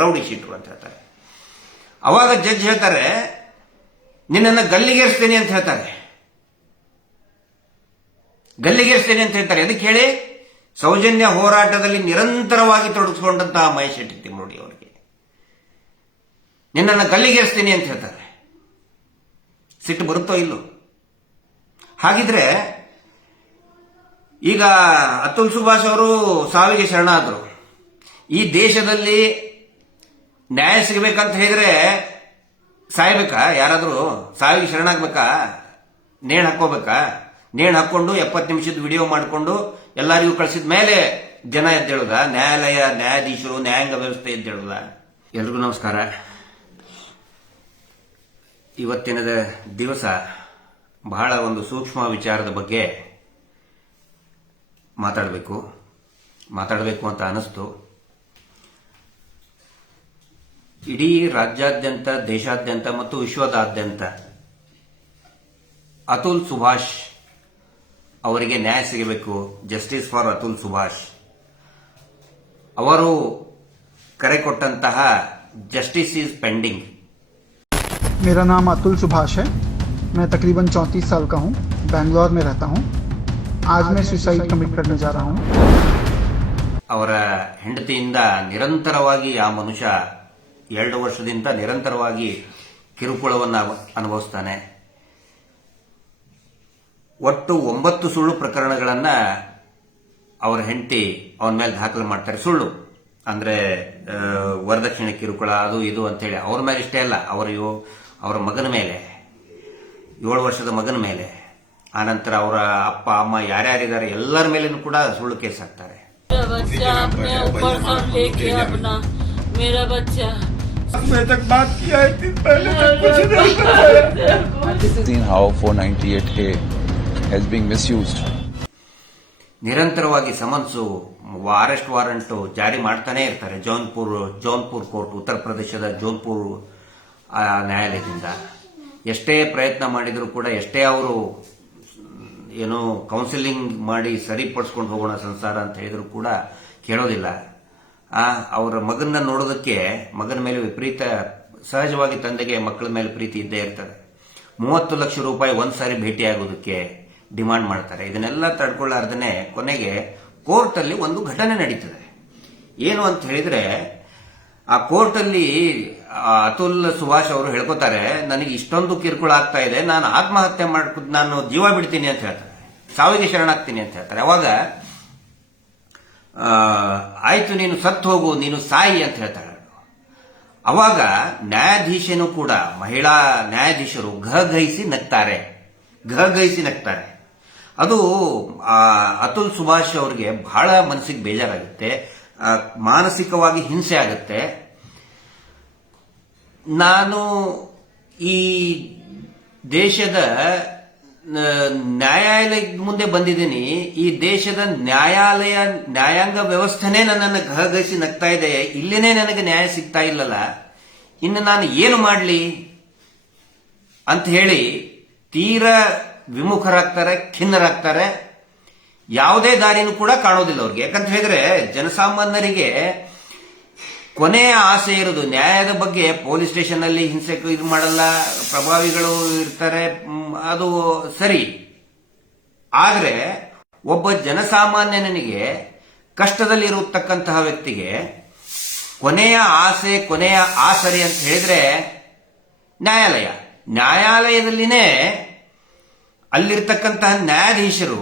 Rowdy ಶೀಟ್ರು ಅಂತ ಹೇಳ್ತಾರೆ. ಅವಾಗ ಜಡ್ಜ್ ಹೇಳ್ತಾರೆ, ನಿನ್ನನ್ನು ಗಲ್ಲಿಗೇರಿಸ್ತೇನೆ ಅಂತ ಹೇಳ್ತಾರೆ. ಗಲ್ಲಿಗೇರಿಸ್ತೇನೆ ಅಂತ ಹೇಳ್ತಾರೆ. ಅದಕ್ಕೆ ಹೇಳಿ, ಸೌಜನ್ಯ ಹೋರಾಟದಲ್ಲಿ ನಿರಂತರವಾಗಿ ತೊಡಗಿಸಿಕೊಂಡಂತಹ ಮಹೇಶ್ ಶೆಟ್ಟಿ ತಿಮ್ಮೋಡಿ ಅವರಿಗೆ ನಿನ್ನನ್ನು ಗಲ್ಲಿಗೇರಿಸ್ತೀನಿ ಅಂತ ಹೇಳ್ತಾರೆ. ಸಿಟ್ಟು ಬರುತ್ತೋ ಇಲ್ಲೋ? ಹಾಗಿದ್ರೆ ಈಗ ಅತುಲ್ ಸುಭಾಷ್ ಅವರು ಸಾವಿಗೆ ಶರಣಾದರು. ಈ ದೇಶದಲ್ಲಿ ನ್ಯಾಯ ಸಿಗಬೇಕಂತ ಹೇಳಿದ್ರೆ ಸಾಯ್ಬೇಕಾ? ಯಾರಾದರೂ ಸಾವಿಗೆ ಶರಣಾಗ್ಬೇಕಾ? ನೇಣು ಹಾಕೋಬೇಕಾ? ನೇಣು ಹಾಕೊಂಡು 70 ನಿಮಿಷದ ವಿಡಿಯೋ ಮಾಡಿಕೊಂಡು ಎಲ್ಲರಿಗೂ ಕಳಿಸಿದ ಮೇಲೆ ಜನ ಎದ್ದೇಳುದ? ನ್ಯಾಯಾಲಯ, ನ್ಯಾಯಾಧೀಶರು, ನ್ಯಾಯಾಂಗ ವ್ಯವಸ್ಥೆ ಎದ್ದೇಳುದ? ಎಲ್ರಿಗೂ ನಮಸ್ಕಾರ. ಇವತ್ತಿನ ದಿವಸ ಬಹಳ ಒಂದು ಸೂಕ್ಷ್ಮ ವಿಚಾರದ ಬಗ್ಗೆ ಮಾತಾಡಬೇಕು ಅಂತ ಅನಿಸ್ತು. ಇಡೀ ರಾಜ್ಯಾದ್ಯಂತ, ದೇಶಾದ್ಯಂತ ಮತ್ತು ವಿಶ್ವದಾದ್ಯಂತ ಅತುಲ್ ಸುಭಾಷ್ ಅವರಿಗೆ ನ್ಯಾಯ ಸಿಗಬೇಕು, ಜಸ್ಟಿಸ್ ಫಾರ್ ಅತುಲ್ ಸುಭಾಷ್. ಅವರು ಕರೆ ಕೊಟ್ಟಂತಹ जस्टिस इज पेंडिंग। मेरा नाम अतुल सुभाष है। मैं तकरीबन 34 साल का हूँ। बेंगलोर में रहता हूँ। आज मैं सुसाइड कमिट करने जा रहा हूँ। ಅವರ ಹೆಂಡತಿಯಿಂದ ನಿರಂತರವಾಗಿ ಆ ಮನುಷ್ಯ 2 ವರ್ಷದಿಂದ ನಿರಂತರವಾಗಿ ಕಿರುಕುಳವನ್ನು ಅನುಭವಿಸ್ತಾನೆ. ಒಟ್ಟು 9 ಸುಳ್ಳು ಪ್ರಕರಣಗಳನ್ನ ಅವರ ಹೆಂಡತಿ ಅವನ ಮೇಲೆ ದಾಖಲು ಮಾಡ್ತಾರೆ. ಸುಳ್ಳು ಅಂದ್ರೆ ವರದಕ್ಷಿಣೆ ಕಿರುಕುಳ, ಅದು ಇದು ಅಂತೇಳಿ. ಅವ್ರ ಮೇಲೆ ಇಷ್ಟೇ ಅಲ್ಲ, ಅವರ ಮಗನ ಮೇಲೆ, 7 ವರ್ಷದ ಮಗನ ಮೇಲೆ, ಆನಂತರ ಅವರ ಅಪ್ಪ ಅಮ್ಮ ಯಾರ್ಯಾರಿದ್ದಾರೆ ಎಲ್ಲರ ಮೇಲೇನೂ ಕೂಡ ಸುಳ್ಳು ಕೇಸ್ ಹಾಕ್ತಾರೆ. मेरा बच्चा मैं तक बात किया एक दिन पहले तक कुछ नहीं बताया। Seen how 498A has been misused. ನಿರಂತರವಾಗಿ ಸಮನ್ಸು, ಅರೆಸ್ಟ್ ವಾರೆಂಟ್ ಜಾರಿ ಮಾಡ್ತಾನೆ ಇರ್ತಾರೆ. ಜೌನ್ಪುರ್ ಕೋರ್ಟ್, ಉತ್ತರ ಪ್ರದೇಶದ ಜೌನ್ಪುರ್ ನ್ಯಾಯಾಲಯದಿಂದ ಎಷ್ಟೇ ಪ್ರಯತ್ನ ಮಾಡಿದರೂ ಕೂಡ, ಎಷ್ಟೇ ಅವರು ಏನೋ ಕೌನ್ಸಿಲಿಂಗ್ ಮಾಡಿ ಸರಿಪಡಿಸ್ಕೊಂಡು ಹೋಗೋಣ ಸಂಸಾರ ಅಂತ ಹೇಳಿದ್ರು ಕೂಡ ಕೇಳೋದಿಲ್ಲ. ಅವರ ಮಗನ ನೋಡೋದಕ್ಕೆ, ಮಗನ ಮೇಲೆ ವಿಪರೀತ, ಸಹಜವಾಗಿ ತಂದೆಗೆ ಮಕ್ಕಳ ಮೇಲೆ ಪ್ರೀತಿ ಇದ್ದೇ ಇರ್ತದೆ. 30 ಲಕ್ಷ ರೂಪಾಯಿ ಒಂದ್ಸಾರಿ ಭೇಟಿಯಾಗೋದಕ್ಕೆ ಡಿಮಾಂಡ್ ಮಾಡ್ತಾರೆ. ಇದನ್ನೆಲ್ಲ ತಡ್ಕೊಳ್ಳಾರ್ದನೆ ಕೊನೆಗೆ ಕೋರ್ಟಲ್ಲಿ ಒಂದು ಘಟನೆ ನಡೀತದೆ. ಏನು ಅಂತ ಹೇಳಿದ್ರೆ, ಆ ಕೋರ್ಟಲ್ಲಿ ಅತುಲ್ ಸುಭಾಷ್ ಅವರು ಹೇಳ್ಕೊತಾರೆ, ನನಗೆ ಇಷ್ಟೊಂದು ಕಿರುಕುಳ ಆಗ್ತಾ ಇದೆ, ನಾನು ಆತ್ಮಹತ್ಯೆ ಮಾಡ್ಕೊಂಡು ನಾನು ಜೀವ ಬಿಡ್ತೀನಿ ಅಂತ ಹೇಳ್ತಾರೆ, ಸಾವಿಗೆ ಶರಣಾಗ್ತೀನಿ ಅಂತ ಹೇಳ್ತಾರೆ. ಅವಾಗ ಆಯ್ತು ನೀನು ಸತ್ತು ಹೋಗು, ನೀನು ಸಾಯಿ ಅಂತ ಹೇಳ್ತಾಳೆ. ಅವಾಗ ನ್ಯಾಯಾಧೀಶನು ಕೂಡ, ಮಹಿಳಾ ನ್ಯಾಯಾಧೀಶರು ಘಘೈಸಿ ನಗ್ತಾರೆ. ಅದು ಅತುಲ್ ಸುಭಾಷ್ ಅವರಿಗೆ ಬಹಳ ಮನಸ್ಸಿಗೆ ಬೇಜಾರಾಗುತ್ತೆ, ಮಾನಸಿಕವಾಗಿ ಹಿಂಸೆ ಆಗುತ್ತೆ. ನಾನು ಈ ದೇಶದ ನ್ಯಾಯಾಲಯದ ಮುಂದೆ ಬಂದಿದ್ದೀನಿ, ಈ ದೇಶದ ನ್ಯಾಯಾಂಗ ವ್ಯವಸ್ಥೆನೇ ನನ್ನನ್ನು ಘಘೈಸಿ ನಗ್ತಾ ಇದೆ, ಇಲ್ಲೇನೇ ನನಗೆ ನ್ಯಾಯ ಸಿಗ್ತಾ ಇಲ್ಲಲ್ಲ, ಇನ್ನು ನಾನು ಏನು ಮಾಡಲಿ ಅಂತ ಹೇಳಿ ತೀರಾ ವಿಮುಖರಾಗ್ತಾರೆ, ಖಿನ್ನರಾಗ್ತಾರೆ. ಯಾವುದೇ ದಾರಿನೂ ಕೂಡ ಕಾಣೋದಿಲ್ಲ ಅವ್ರಿಗೆ. ಯಾಕಂತ ಹೇಳಿದ್ರೆ ಜನಸಾಮಾನ್ಯರಿಗೆ ಕೊನೆಯ ಆಸೆ ಇರೋದು ನ್ಯಾಯದ ಬಗ್ಗೆ. ಪೊಲೀಸ್ ಸ್ಟೇಷನ್ ಅಲ್ಲಿ ಹಿಂಸೆ ಇದು ಮಾಡಲ್ಲ, ಪ್ರಭಾವಿಗಳು ಇರ್ತಾರೆ, ಅದು ಸರಿ. ಆದ್ರೆ ಒಬ್ಬ ಜನಸಾಮಾನ್ಯನಿಗೆ, ಕಷ್ಟದಲ್ಲಿರತಕ್ಕಂತಹ ವ್ಯಕ್ತಿಗೆ ಕೊನೆಯ ಆಸೆ, ಕೊನೆಯ ಆಸರೆ ಅಂತ ಹೇಳಿದ್ರೆ ನ್ಯಾಯಾಲಯದಲ್ಲಿನೇ ಅಲ್ಲಿರ್ತಕ್ಕಂತಹ ನ್ಯಾಯಾಧೀಶರು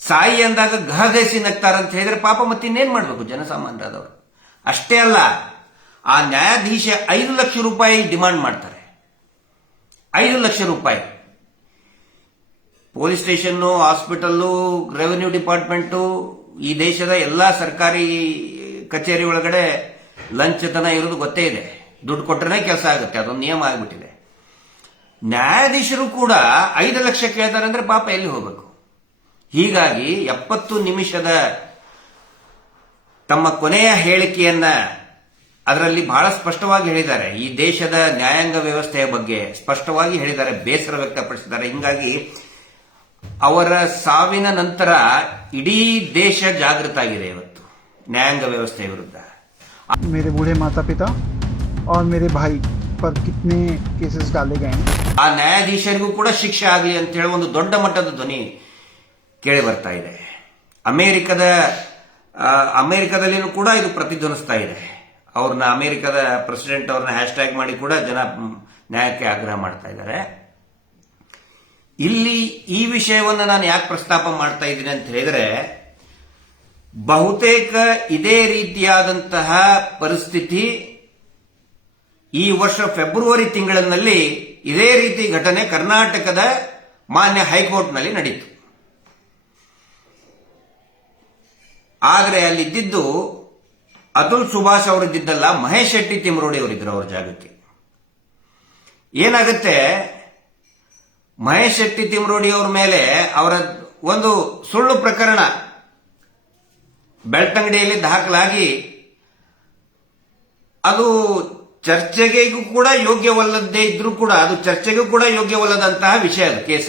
ಸಾಯಿ ಅಂದಾಗ ಘಘೈಸಿ ನಗ್ತಾರಂತ ಹೇಳಿದ್ರೆ ಪಾಪ ಮತ್ತಿನ್ನೇನ್ ಮಾಡಬೇಕು ಜನಸಾಮಾನ್ಯರಾದವರು. ಅಷ್ಟೇ ಅಲ್ಲ, ಆ ನ್ಯಾಯಾಧೀಶ 5 ಲಕ್ಷ ರೂಪಾಯಿ ಡಿಮಾಂಡ್ ಮಾಡ್ತಾರೆ. 5 ಲಕ್ಷ ರೂಪಾಯಿ. Police station, hospital, revenue department, ಈ ದೇಶದ ಎಲ್ಲಾ ಸರ್ಕಾರಿ ಕಚೇರಿ ಒಳಗಡೆ ಲಂಚತನ ಇರೋದು ಗೊತ್ತೇ ಇದೆ. ದುಡ್ಡು ಕೊಟ್ಟರೆ ಕೆಲಸ ಆಗುತ್ತೆ, ಅದೊಂದು ನಿಯಮ ಆಗಿಬಿಟ್ಟಿದೆ. ನ್ಯಾಯಾಧೀಶರು ಕೂಡ 5 ಲಕ್ಷ ಕೇಳ್ತಾರೆ ಅಂದ್ರೆ ಪಾಪ ಎಲ್ಲಿ ಹೋಗಬೇಕು? ಹೀಗಾಗಿ 70 ನಿಮಿಷದ ತಮ್ಮ ಕೊನೆಯ ಹೇಳಿಕೆಯನ್ನ ಅದರಲ್ಲಿ ಬಹಳ ಸ್ಪಷ್ಟವಾಗಿ ಹೇಳಿದ್ದಾರೆ. ಈ ದೇಶದ ನ್ಯಾಯಾಂಗ ವ್ಯವಸ್ಥೆಯ ಬಗ್ಗೆ ಸ್ಪಷ್ಟವಾಗಿ ಹೇಳಿದ್ದಾರೆ, ಬೇಸರ ವ್ಯಕ್ತಪಡಿಸಿದ್ದಾರೆ. ಹಿಂಗಾಗಿ ಅವರ ಸಾವಿನ ನಂತರ ಇಡೀ ದೇಶ ಜಾಗೃತ ಆಗಿದೆ ಇವತ್ತು ನ್ಯಾಯಾಂಗ ವ್ಯವಸ್ಥೆಯ ವಿರುದ್ಧ. मेरे बूढ़े माता पिता और मेरे भाई पर कितने केसेस डाले गए हैं। ಆ ನ್ಯಾಯಾಧೀಶರಿಗೂ ಕೂಡ ಶಿಕ್ಷೆ ಆಗಲಿ ಅಂತ ಹೇಳಿ ಒಂದು ದೊಡ್ಡ ಮಟ್ಟದ ಧ್ವನಿ ಕೇಳಿ ಬರ್ತಾ ಇದೆ. ಅಮೆರಿಕದಲ್ಲಿನೂ ಕೂಡ ಇದು ಪ್ರತಿಧ್ವನಿಸ್ತಾ ಇದೆ. ಅವ್ರನ್ನ ಅಮೆರಿಕದ ಪ್ರೆಸಿಡೆಂಟ್ ಅವ್ರನ್ನ ಹ್ಯಾಶ್ಟ್ಯಾಗ್ ಮಾಡಿ ಕೂಡ ಜನ ನ್ಯಾಯಕ್ಕೆ ಆಗ್ರಹ ಮಾಡ್ತಾ ಇದ್ದಾರೆ. ಇಲ್ಲಿ ಈ ವಿಷಯವನ್ನು ನಾನು ಯಾಕೆ ಪ್ರಸ್ತಾಪ ಮಾಡ್ತಾ ಇದ್ದೀನಿ ಅಂತ ಹೇಳಿದ್ರೆ, ಬಹುತೇಕ ಇದೇ ರೀತಿಯಾದಂತಹ ಪರಿಸ್ಥಿತಿ ಈ ವರ್ಷ ಫೆಬ್ರವರಿ ತಿಂಗಳಿನಲ್ಲಿ ಇದೇ ರೀತಿ ಘಟನೆ ಕರ್ನಾಟಕದ ಮಾನ್ಯ ಹೈಕೋರ್ಟ್ನಲ್ಲಿ ನಡೀತು. ಆದರೆ ಅಲ್ಲಿದ್ದಿದ್ದು ಅತುಲ್ ಸುಭಾಷ್ ಅವರಿದ್ದಲ್ಲ, ಮಹೇಶ್ ಶೆಟ್ಟಿ ತಿಮ್ರೋಡಿ ಅವರಿದ್ರು ಅವ್ರ ಜಾಗಕ್ಕೆ. ಏನಾಗುತ್ತೆ, ಮಹೇಶ್ ಶೆಟ್ಟಿ ತಿಮ್ರೋಡಿ ಅವ್ರ ಮೇಲೆ ಅವರ ಒಂದು ಸುಳ್ಳು ಪ್ರಕರಣ ಬೆಳ್ತಂಗಡಿಯಲ್ಲಿ ದಾಖಲಾಗಿ ಅದು ಚರ್ಚೆಗೂ ಕೂಡ ಯೋಗ್ಯವಲ್ಲದೇ ಇದ್ರೂ ಕೂಡ ಅದು ಚರ್ಚೆಗೂ ಕೂಡ ಯೋಗ್ಯವಲ್ಲದಂತಹ ವಿಷಯ, ಅದು ಕೇಸ್.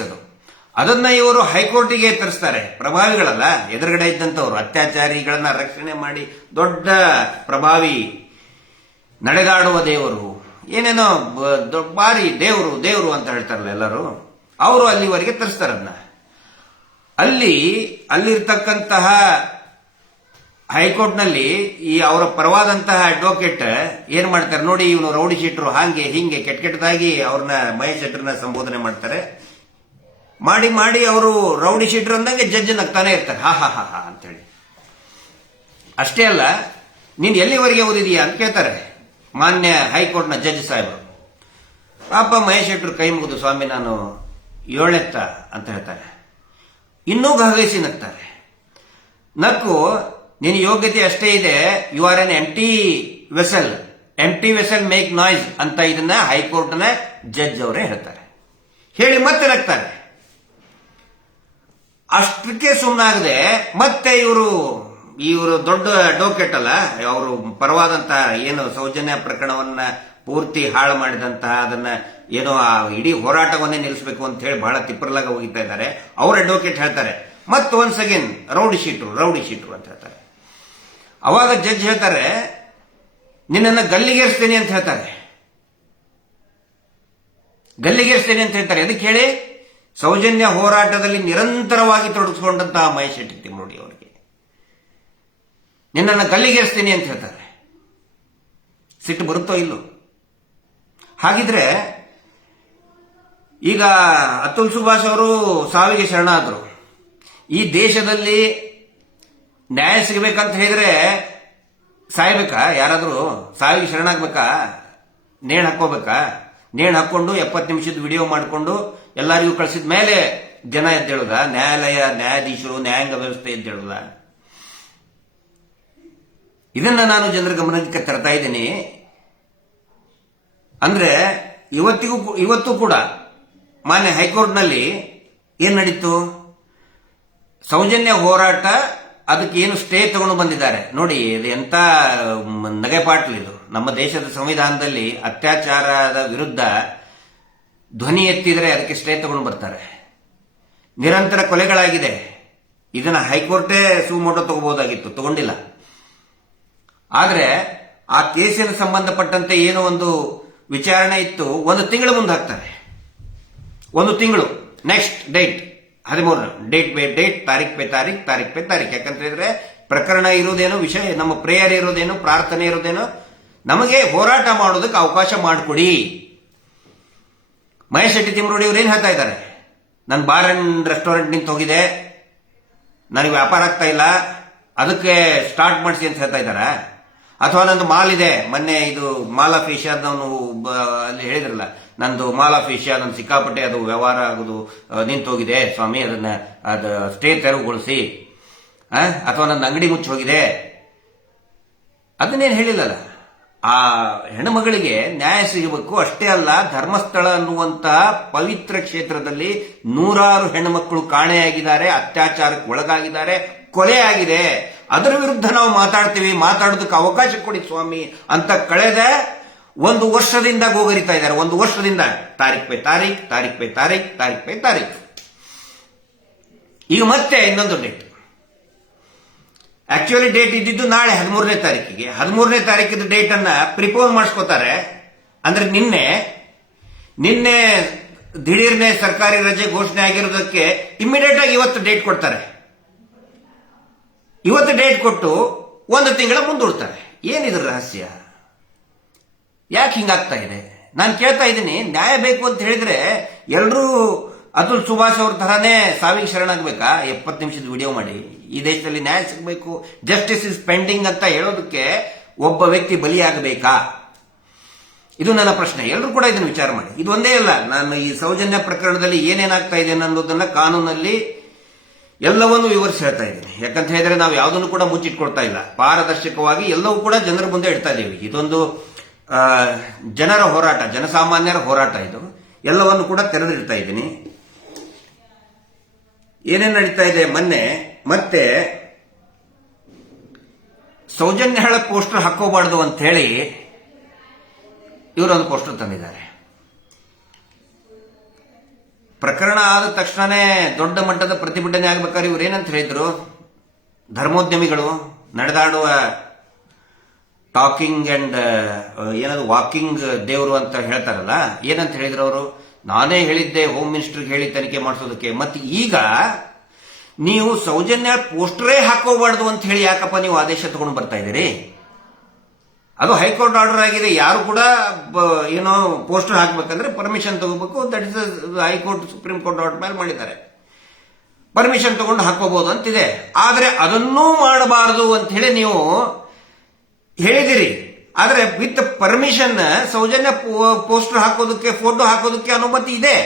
ಅದನ್ನ ಇವರು ಹೈಕೋರ್ಟಿಗೆ ತರಿಸ್ತಾರೆ. ಪ್ರಭಾವಿಗಳಲ್ಲ, ಎದುರುಗಡೆ ಇದ್ದಂಥವ್ರು ಅತ್ಯಾಚಾರಿಗಳನ್ನ ರಕ್ಷಣೆ ಮಾಡಿ ದೊಡ್ಡ ಪ್ರಭಾವಿ, ನಡೆದಾಡುವ ದೇವರು, ಏನೇನೋ ಬಾರಿ ದೇವರು ಅಂತ ಹೇಳ್ತಾರಲ್ಲ ಎಲ್ಲರೂ, ಅವರು ಅಲ್ಲಿವರೆಗೆ ತರಿಸ್ತಾರೆ ಅದನ್ನ. ಅಲ್ಲಿರ್ತಕ್ಕಂತಹ ಹೈಕೋರ್ಟ್ನಲ್ಲಿ ಈ ಅವರ ಪರವಾದಂತಹ ಅಡ್ವೊಕೇಟ್ ಏನ್ ಮಾಡ್ತಾರೆ ನೋಡಿ, ಇವನು ರೌಡಿ ಶೀಟ್ರು, ಹಾಗೆ ಹಿಂಗೆ ಕೆಟ್ಟದಾಗಿ ಅವ್ರನ್ನ ಮಹೇಶ್ ಶೆಟ್ಟರ್ನ ಸಂಬೋಧನೆ ಮಾಡ್ತಾರೆ. ಮಾಡಿ ಅವರು ರೌಡಿ ಶೀಟ್ರು ಅಂದಂಗೆ ಜಡ್ಜ್ ನಗ್ತಾನೆ ಇರ್ತಾರೆ, ಹಾ ಹಾ ಹಾ ಹಾ ಅಂತೇಳಿ. ಅಷ್ಟೇ ಅಲ್ಲ, ನೀನ್ ಎಲ್ಲಿವರೆಗೆ ಓದಿದೀಯಾ ಅಂತ ಕೇಳ್ತಾರೆ ಮಾನ್ಯ ಹೈಕೋರ್ಟ್ನ ಜಡ್ಜ್ ಸಾಹೇಬರು. ಪಾಪ ಮಹೇಶ್ ಶೆಟ್ಟರು ಕೈ ಮುಗಿದು, ಸ್ವಾಮಿ ನಾನು 7ನೇತ್ತ ಅಂತ ಹೇಳ್ತಾರೆ. ಇನ್ನೂ ಭಾಗವಹಿಸಿ ನಗ್ತಾರೆ. ನಕ್ಕು ನಿನ್ನ ಯೋಗ್ಯತೆ ಅಷ್ಟೇ ಇದೆ, you are an empty vessel make noise ಅಂತ ಇದನ್ನ ಹೈಕೋರ್ಟ್ನ ಜಡ್ಜ್ ಅವರೇ ಹೇಳ್ತಾರೆ. ಹೇಳಿ ಮತ್ತೆ ನಗ್ತಾರೆ. ಅಷ್ಟಕ್ಕೆ ಸುಮ್ಮನಾಗದೆ ಮತ್ತೆ ಇವರು ದೊಡ್ಡ ಅಡ್ವೊಕೇಟ್ ಅಲ್ಲ, ಅವರು ಪರವಾದಂತಹ ಏನು ಸೌಜನ್ಯ ಪ್ರಕರಣವನ್ನ ಪೂರ್ತಿ ಹಾಳು ಮಾಡಿದಂತಹ, ಅದನ್ನ ಏನೋ ಆ ಇಡೀ ಹೋರಾಟವನ್ನೇ ನಿಲ್ಲಿಸಬೇಕು ಅಂತ ಹೇಳಿ ಬಹಳ ತಿಪ್ಪರ್ಲಾಗ ಹೋಗಿತಾ ಇದ್ದಾರೆ. ಅವ್ರ ಅಡ್ವೊಕೇಟ್ ಹೇಳ್ತಾರೆ ಮತ್ತೆ ಒನ್ಸ್ ಅಗೇನ್ ರೌಡಿ ಶೀಟ್ರು ಅಂತ ಹೇಳ್ತಾರೆ. ಅವಾಗ ಜಡ್ಜ್ ಹೇಳ್ತಾರೆ, ನಿನ್ನನ್ನು ಗಲ್ಲಿಗೇರಿಸ್ತೇನೆ ಅಂತ ಹೇಳ್ತಾರೆ. ಅದಕ್ಕೆ ಹೇಳಿ, ಸೌಜನ್ಯ ಹೋರಾಟದಲ್ಲಿ ನಿರಂತರವಾಗಿ ತೊಡಗಿಸಿಕೊಂಡಂತಹ ಮಹೇಶ್ ಶೆಟ್ಟಿ ತಿಮ್ಮೋಡಿ ಅವರಿಗೆ ನಿನ್ನನ್ನು ಗಲ್ಲಿಗೇರಿಸ್ತೀನಿ ಅಂತ ಹೇಳ್ತಾರೆ. ಸಿಟ್ಟು ಬರುತ್ತೋ ಇಲ್ಲೋ? ಹಾಗಿದ್ರೆ ಈಗ ಅತುಲ್ ಸುಭಾಷ್ ಅವರು ಸಾವಿಗೆ ಶರಣಾದ್ರು. ಈ ದೇಶದಲ್ಲಿ ನ್ಯಾಯ ಸಿಗಬೇಕಂತ ಹೇಳಿದ್ರೆ ಸಾಯ್ಬೇಕಾ? ಯಾರಾದ್ರೂ ಸಾವಿಗೆ ಶರಣಾಗ್ಬೇಕಾ? ನೇಣು ಹಾಕೋಬೇಕಾ? ನೇಣು ಹಾಕೊಂಡು 70 ನಿಮಿಷದ ವಿಡಿಯೋ ಮಾಡಿಕೊಂಡು ಎಲ್ಲರಿಗೂ ಕಳಿಸಿದ ಮೇಲೆ ಜನ ಎದ್ದೇಳುದ? ನ್ಯಾಯಾಧೀಶರು, ನ್ಯಾಯಾಂಗ ವ್ಯವಸ್ಥೆ ಎದ್ದೇಳುದ? ಇದನ್ನ ನಾನು ಜನರ ಗಮನಕ್ಕೆ ತರ್ತಾ ಇದ್ದೀನಿ. ಅಂದ್ರೆ ಇವತ್ತು ಕೂಡ ಮಾನ್ಯ ಹೈಕೋರ್ಟ್ನಲ್ಲಿ ಏನ್ ನಡೀತು? ಸೌಜನ್ಯ ಹೋರಾಟ, ಅದಕ್ಕೆ ಏನು ಸ್ಟೇ ತಗೊಂಡು ಬಂದಿದ್ದಾರೆ ನೋಡಿ. ಇದು ಎಂತ ನಗೆಪಾಟ್ಲಿದು. ನಮ್ಮ ದೇಶದ ಸಂವಿಧಾನದಲ್ಲಿ ಅತ್ಯಾಚಾರದ ವಿರುದ್ಧ ಧ್ವನಿ ಎತ್ತಿದ್ರೆ ಅದಕ್ಕೆ ಸ್ಟೇ ತಗೊಂಡು ಬರ್ತಾರೆ. ನಿರಂತರ ಕೊಲೆಗಳಾಗಿದೆ. ಇದನ್ನ ಹೈಕೋರ್ಟೇ ಸುಮೋಟೋ ತಗೋಬಹುದಾಗಿತ್ತು, ತಗೊಂಡಿಲ್ಲ. ಆದ್ರೆ ಆ ಕೇಸಿನ ಸಂಬಂಧಪಟ್ಟಂತೆ ಏನೋ ಒಂದು ವಿಚಾರಣೆ ಇತ್ತು, 1 ತಿಂಗಳು ಮುಂದೆ ಹಾಕ್ತಾರೆ. 1 ತಿಂಗಳು, next date 13 date by date, ತಾರೀಖ್ ಪೇ ತಾರೀಖ್. ಯಾಕಂತ ಹೇಳಿದ್ರೆ ಪ್ರಕರಣ ಇರೋದೇನೋ, ವಿಷಯ ನಮ್ಮ ಪ್ರೇಯರ್ ಇರೋದೇನೋ, ಪ್ರಾರ್ಥನೆ ಇರೋದೇನೋ, ನಮಗೆ ಹೋರಾಟ ಮಾಡೋದಕ್ಕೆ ಅವಕಾಶ ಮಾಡಿಕೊಡಿ. ಮಹೇಶ್ ಶೆಟ್ಟಿ ತಿಮ್ಮರೋಡಿ ಅವ್ರು ಏನ್ ಹೇಳ್ತಾ ಇದ್ದಾರೆ? ನನ್ನ ಬಾರ್ ಅಂಡ್ ರೆಸ್ಟೋರೆಂಟ್ ನಿಂತು ಹೋಗಿದೆ, ನನಗೆ ವ್ಯಾಪಾರ ಆಗ್ತಾ ಇಲ್ಲ, ಅದಕ್ಕೆ ಸ್ಟಾರ್ಟ್ ಮಾಡಿಸಿ ಅಂತ ಹೇಳ್ತಾ ಇದ್ದಾರ? ಅಥವಾ ನಂದು ಮಾಲ್ ಇದೆ, ಮೊನ್ನೆ ಇದು ಮಾಲ್ ಆಫ್ ಏಷ್ಯಾದವನು ಅಲ್ಲಿ ಹೇಳಿದ್ರಲ್ಲ, ನಂದು ಮಾಲ್ ಆಫ್ ಏಷ್ಯಾ, ನನ್ನ ಸಿಕ್ಕಾಪಟ್ಟೆ ಅದು ವ್ಯವಹಾರ ಆಗೋದು ನಿಂತೋಗಿದೆ ಸ್ವಾಮಿ, ಅದನ್ನ ಸ್ಟೇ ತೆರವುಗೊಳಿಸಿ. ಅಥವಾ ನನ್ನ ಅಂಗಡಿ ಮುಚ್ಚಿ ಹೋಗಿದೆ, ಅದನ್ನೇನು ಹೇಳಿಲ್ಲಲ್ಲ. ಆ ಹೆಣ್ಮಗಳಿಗೆ ನ್ಯಾಯ ಸಿಗಬೇಕು. ಅಷ್ಟೇ ಅಲ್ಲ, ಧರ್ಮಸ್ಥಳ ಅನ್ನುವಂತಹ ಪವಿತ್ರ ಕ್ಷೇತ್ರದಲ್ಲಿ 100 ಹೆಣ್ಣುಮಕ್ಕಳು ಕಾಣೆಯಾಗಿದ್ದಾರೆ, ಅತ್ಯಾಚಾರಕ್ಕೆ ಒಳಗಾಗಿದ್ದಾರೆ, ಕೊಲೆ ಆಗಿದೆ. ಅದರ ವಿರುದ್ಧ ನಾವು ಮಾತಾಡ್ತೀವಿ, ಮಾತಾಡೋದಕ್ಕೆ ಅವಕಾಶ ಕೊಡಿ ಸ್ವಾಮಿ ಅಂತ ಕಳೆದ 1 ವರ್ಷದಿಂದ ಗೋಗರಿತಾ ಇದ್ದಾರೆ. 1 ವರ್ಷದಿಂದ ತಾರೀಖ್ ಪೇ ತಾರೀಖ್. ಈಗ ಮತ್ತೆ ಇನ್ನೊಂದು ಡೇಟ್. ಆಕ್ಚುಲಿ ಡೇಟ್ ಇದ್ದಿದ್ದು ನಾಳೆ 13ನೇ ತಾರೀಕಿಗೆ. 13ನೇ ತಾರೀಕಿನ ಡೇಟ್ ಅನ್ನ ಪ್ರಿಪೋನ್ ಮಾಡಿಸ್ಕೋತಾರೆ. ಅಂದ್ರೆ ನಿನ್ನೆ ದಿಢೀರ್ನೆ ಸರ್ಕಾರಿ ರಜೆ ಘೋಷಣೆ ಆಗಿರೋದಕ್ಕೆ ಇಮಿಡಿಯೇಟ್ ಆಗಿ ಇವತ್ತು ಡೇಟ್ ಕೊಡ್ತಾರೆ. ಇವತ್ತು ಡೇಟ್ ಕೊಟ್ಟು 1 ತಿಂಗಳ ಮುಂದೂಡ್ತಾರೆ. ಏನಿದ್ರ ರಹಸ್ಯ? ಯಾಕೆ ಹಿಂಗಾಗ್ತಾ ಇದೆ? ನಾನು ಕೇಳ್ತಾ ಇದ್ದೀನಿ, ನ್ಯಾಯ ಬೇಕು ಅಂತ ಹೇಳಿದ್ರೆ ಎಲ್ಲರೂ ಅತುಲ್ ಸುಭಾಷ್ ಅವ್ರ ತರಾನೇ ಸಾವಿಗೆ ಶರಣಾಗಬೇಕಾ? 70 ನಿಮಿಷದ ವಿಡಿಯೋ ಮಾಡಿ ಈ ದೇಶದಲ್ಲಿ ನ್ಯಾಯ ಸಿಗಬೇಕು, ಜಸ್ಟಿಸ್ ಇಸ್ ಪೆಂಡಿಂಗ್ ಅಂತ ಹೇಳೋದಕ್ಕೆ ಒಬ್ಬ ವ್ಯಕ್ತಿ ಬಲಿಯಾಗಬೇಕಾ? ಇದು ನನ್ನ ಪ್ರಶ್ನೆ. ಎಲ್ಲರೂ ಕೂಡ ಇದನ್ನು ವಿಚಾರ ಮಾಡಿ. ಇದು ಒಂದೇ ಅಲ್ಲ, ನಾನು ಈ ಸೌಜನ್ಯ ಪ್ರಕರಣದಲ್ಲಿ ಏನೇನಾಗ್ತಾ ಇದೆ ಅನ್ನೋದನ್ನ ಕಾನೂನಲ್ಲಿ ಎಲ್ಲವನ್ನೂ ವಿವರಿಸಿ ಹೇಳ್ತಾ ಇದ್ದೀನಿ. ಯಾಕಂತ ಹೇಳಿದ್ರೆ ನಾವು ಯಾವುದನ್ನು ಕೂಡ ಮುಚ್ಚಿಟ್ಕೊಳ್ತಾ ಇಲ್ಲ. ಪಾರದರ್ಶಕವಾಗಿ ಎಲ್ಲವೂ ಕೂಡ ಜನರ ಮುಂದೆ ಇಡ್ತಾ ಇದ್ದೀವಿ. ಇದೊಂದು ಜನರ ಹೋರಾಟ, ಜನಸಾಮಾನ್ಯರ ಹೋರಾಟ. ಇದು ಎಲ್ಲವನ್ನು ಕೂಡ ತೆರೆದಿಡ್ತಾ ಇದ್ದೀನಿ. ಏನೇನು ನಡೀತಾ ಇದೆ? ಮೊನ್ನೆ ಮತ್ತೆ ಸೌಜನ್ಯ ಹೇಳ ಪೋಸ್ಟರ್ ಹಾಕೋಬಾರ್ದು ಅಂತ ಹೇಳಿ ಇವರೊಂದು ಪೋಸ್ಟರ್ ತಂದಿದ್ದಾರೆ. ಪ್ರಕರಣ ಆದ ತಕ್ಷಣನೇ ದೊಡ್ಡ ಮಟ್ಟದ ಪ್ರತಿಭಟನೆ ಆಗ್ಬೇಕಾದ್ರೆ ಇವ್ರು ಏನಂತ ಹೇಳಿದ್ರು? ಧರ್ಮೋದ್ಯಮಿಗಳು ನಡೆದಾಡುವ ಟಾಕಿಂಗ್ ಅಂಡ್ ಏನದು ವಾಕಿಂಗ್ ದೇವರು ಅಂತ ಹೇಳ್ತಾರಲ್ಲ, ಏನಂತ ಹೇಳಿದ್ರು ಅವರು? ನಾನೇ ಹೇಳಿದ್ದೆ ಹೋಮ್ ಮಿನಿಸ್ಟರ್ಗೆ ಹೇಳಿ ತನಿಖೆ ಮಾಡಿಸೋದಕ್ಕೆ. ಮತ್ತೆ ಈಗ ನೀವು ಸೌಜನ್ಯ ಪೋಸ್ಟರೇ ಹಾಕೋಬಾರ್ದು ಅಂತ ಹೇಳಿ ಯಾಕಪ್ಪ ನೀವು ಆದೇಶ ತಗೊಂಡು ಬರ್ತಾ ಇದ್ದೀರಿ? ಅದು ಹೈಕೋರ್ಟ್ ಆರ್ಡರ್ ಆಗಿದೆ. ಯಾರು ಕೂಡ ಏನೋ ಪೋಸ್ಟರ್ ಹಾಕ್ಬೇಕಂದ್ರೆ ಪರ್ಮಿಷನ್ ತಗೋಬೇಕು. That is high court supreme court order ಮೇಲೆ ಮಾಡಿದ್ದಾರೆ. ಪರ್ಮಿಷನ್ ತಗೊಂಡು ಹಾಕೋಬಹುದು ಅಂತಿದೆ. ಆದ್ರೆ ಅದನ್ನೂ ಮಾಡಬಾರದು ಅಂತ ಹೇಳಿ ನೀವು ಹೇಳಿದಿರಿ. ಆದ್ರೆ ವಿತ್ ಪರ್ಮಿಷನ್ ಸೌಜನ್ಯ ಪೋಸ್ಟರ್ ಹಾಕೋದಕ್ಕೆ, ಫೋಟೋ ಹಾಕೋದಕ್ಕೆ ಅನುಮತಿ ಇದೆ.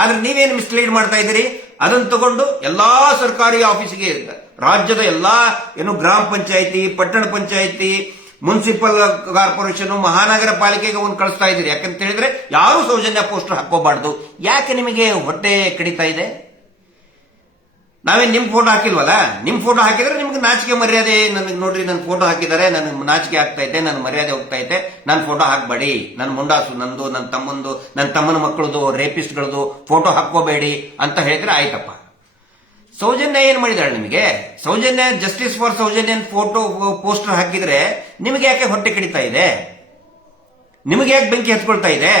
ಆದ್ರೆ ನೀವೇನು ಮಿಸ್ಲೀಡ್ ಮಾಡ್ತಾ ಇದ್ದೀರಿ? ಅದನ್ನು ತಗೊಂಡು ಎಲ್ಲಾ ಸರ್ಕಾರಿ ಆಫೀಸ್ಗೆ, ರಾಜ್ಯದ ಎಲ್ಲಾ ಏನು ಗ್ರಾಮ ಪಂಚಾಯಿತಿ, ಪಟ್ಟಣ ಪಂಚಾಯಿತಿ, ಮುನ್ಸಿಪಲ್ ಕಾರ್ಪೊರೇಷನ್, ಮಹಾನಗರ ಪಾಲಿಕೆಗೆ ಒಂದು ಕಳಿಸ್ತಾ ಇದ್ದೀರಿ. ಯಾಕಂತ ಹೇಳಿದ್ರೆ ಯಾರು ಸೌಜನ್ಯ ಪೋಸ್ಟರ್ ಹಾಕೋಬಾರ್ದು. ಯಾಕೆ ನಿಮಗೆ ಹೊಟ್ಟೆ ಕಡಿತಾ ಇದೆ? ನಾವೇ ನಿಮ್ ಫೋಟೋ ಹಾಕಿಲ್ವಲ್ಲ. ನಿಮ್ ಫೋಟೋ ಹಾಕಿದ್ರೆ ನಿಮ್ಗೆ ನಾಚಿಕೆ ಮರ್ಯಾದೆ. ನನಗೆ ನೋಡ್ರಿ, ನನ್ನ ಫೋಟೋ ಹಾಕಿದ್ದಾರೆ, ನನಗೆ ನಾಚಿಕೆ ಆಗ್ತಾ ಇದೆ, ನನ್ನ ಮರ್ಯಾದೆ ಹೋಗ್ತಾ ಇದೆ, ನನ್ನ ಫೋಟೋ ಹಾಕಬೇಡಿ, ನನ್ನ ಮುಂಡಾಸು ನಂದು, ನನ್ನ ತಮ್ಮಂದು, ನನ್ನ ತಮ್ಮನ ಮಕ್ಕಳದು, ರೇಪಿಸ್ಟ್ಗಳದು ಫೋಟೋ ಹಾಕೋಬೇಡಿ ಅಂತ ಹೇಳಿದ್ರೆ ಆಯ್ತಪ್ಪ. ಸೌಜನ್ಯ ಏನ್ ಮಾಡಿದಾಳೆ ನಿಮಗೆ? Soujanya justice for Soujanya photo poster ಹಾಕಿದ್ರೆ ನಿಮಗೆ ಯಾಕೆ ಹೊಟ್ಟೆ ಕಡಿತಾ ಇದೆ? ನಿಮಗೆ ಯಾಕೆ ಬೆಂಕಿ ಹತ್ಕೊಳ್ತಾ ಇದೆ?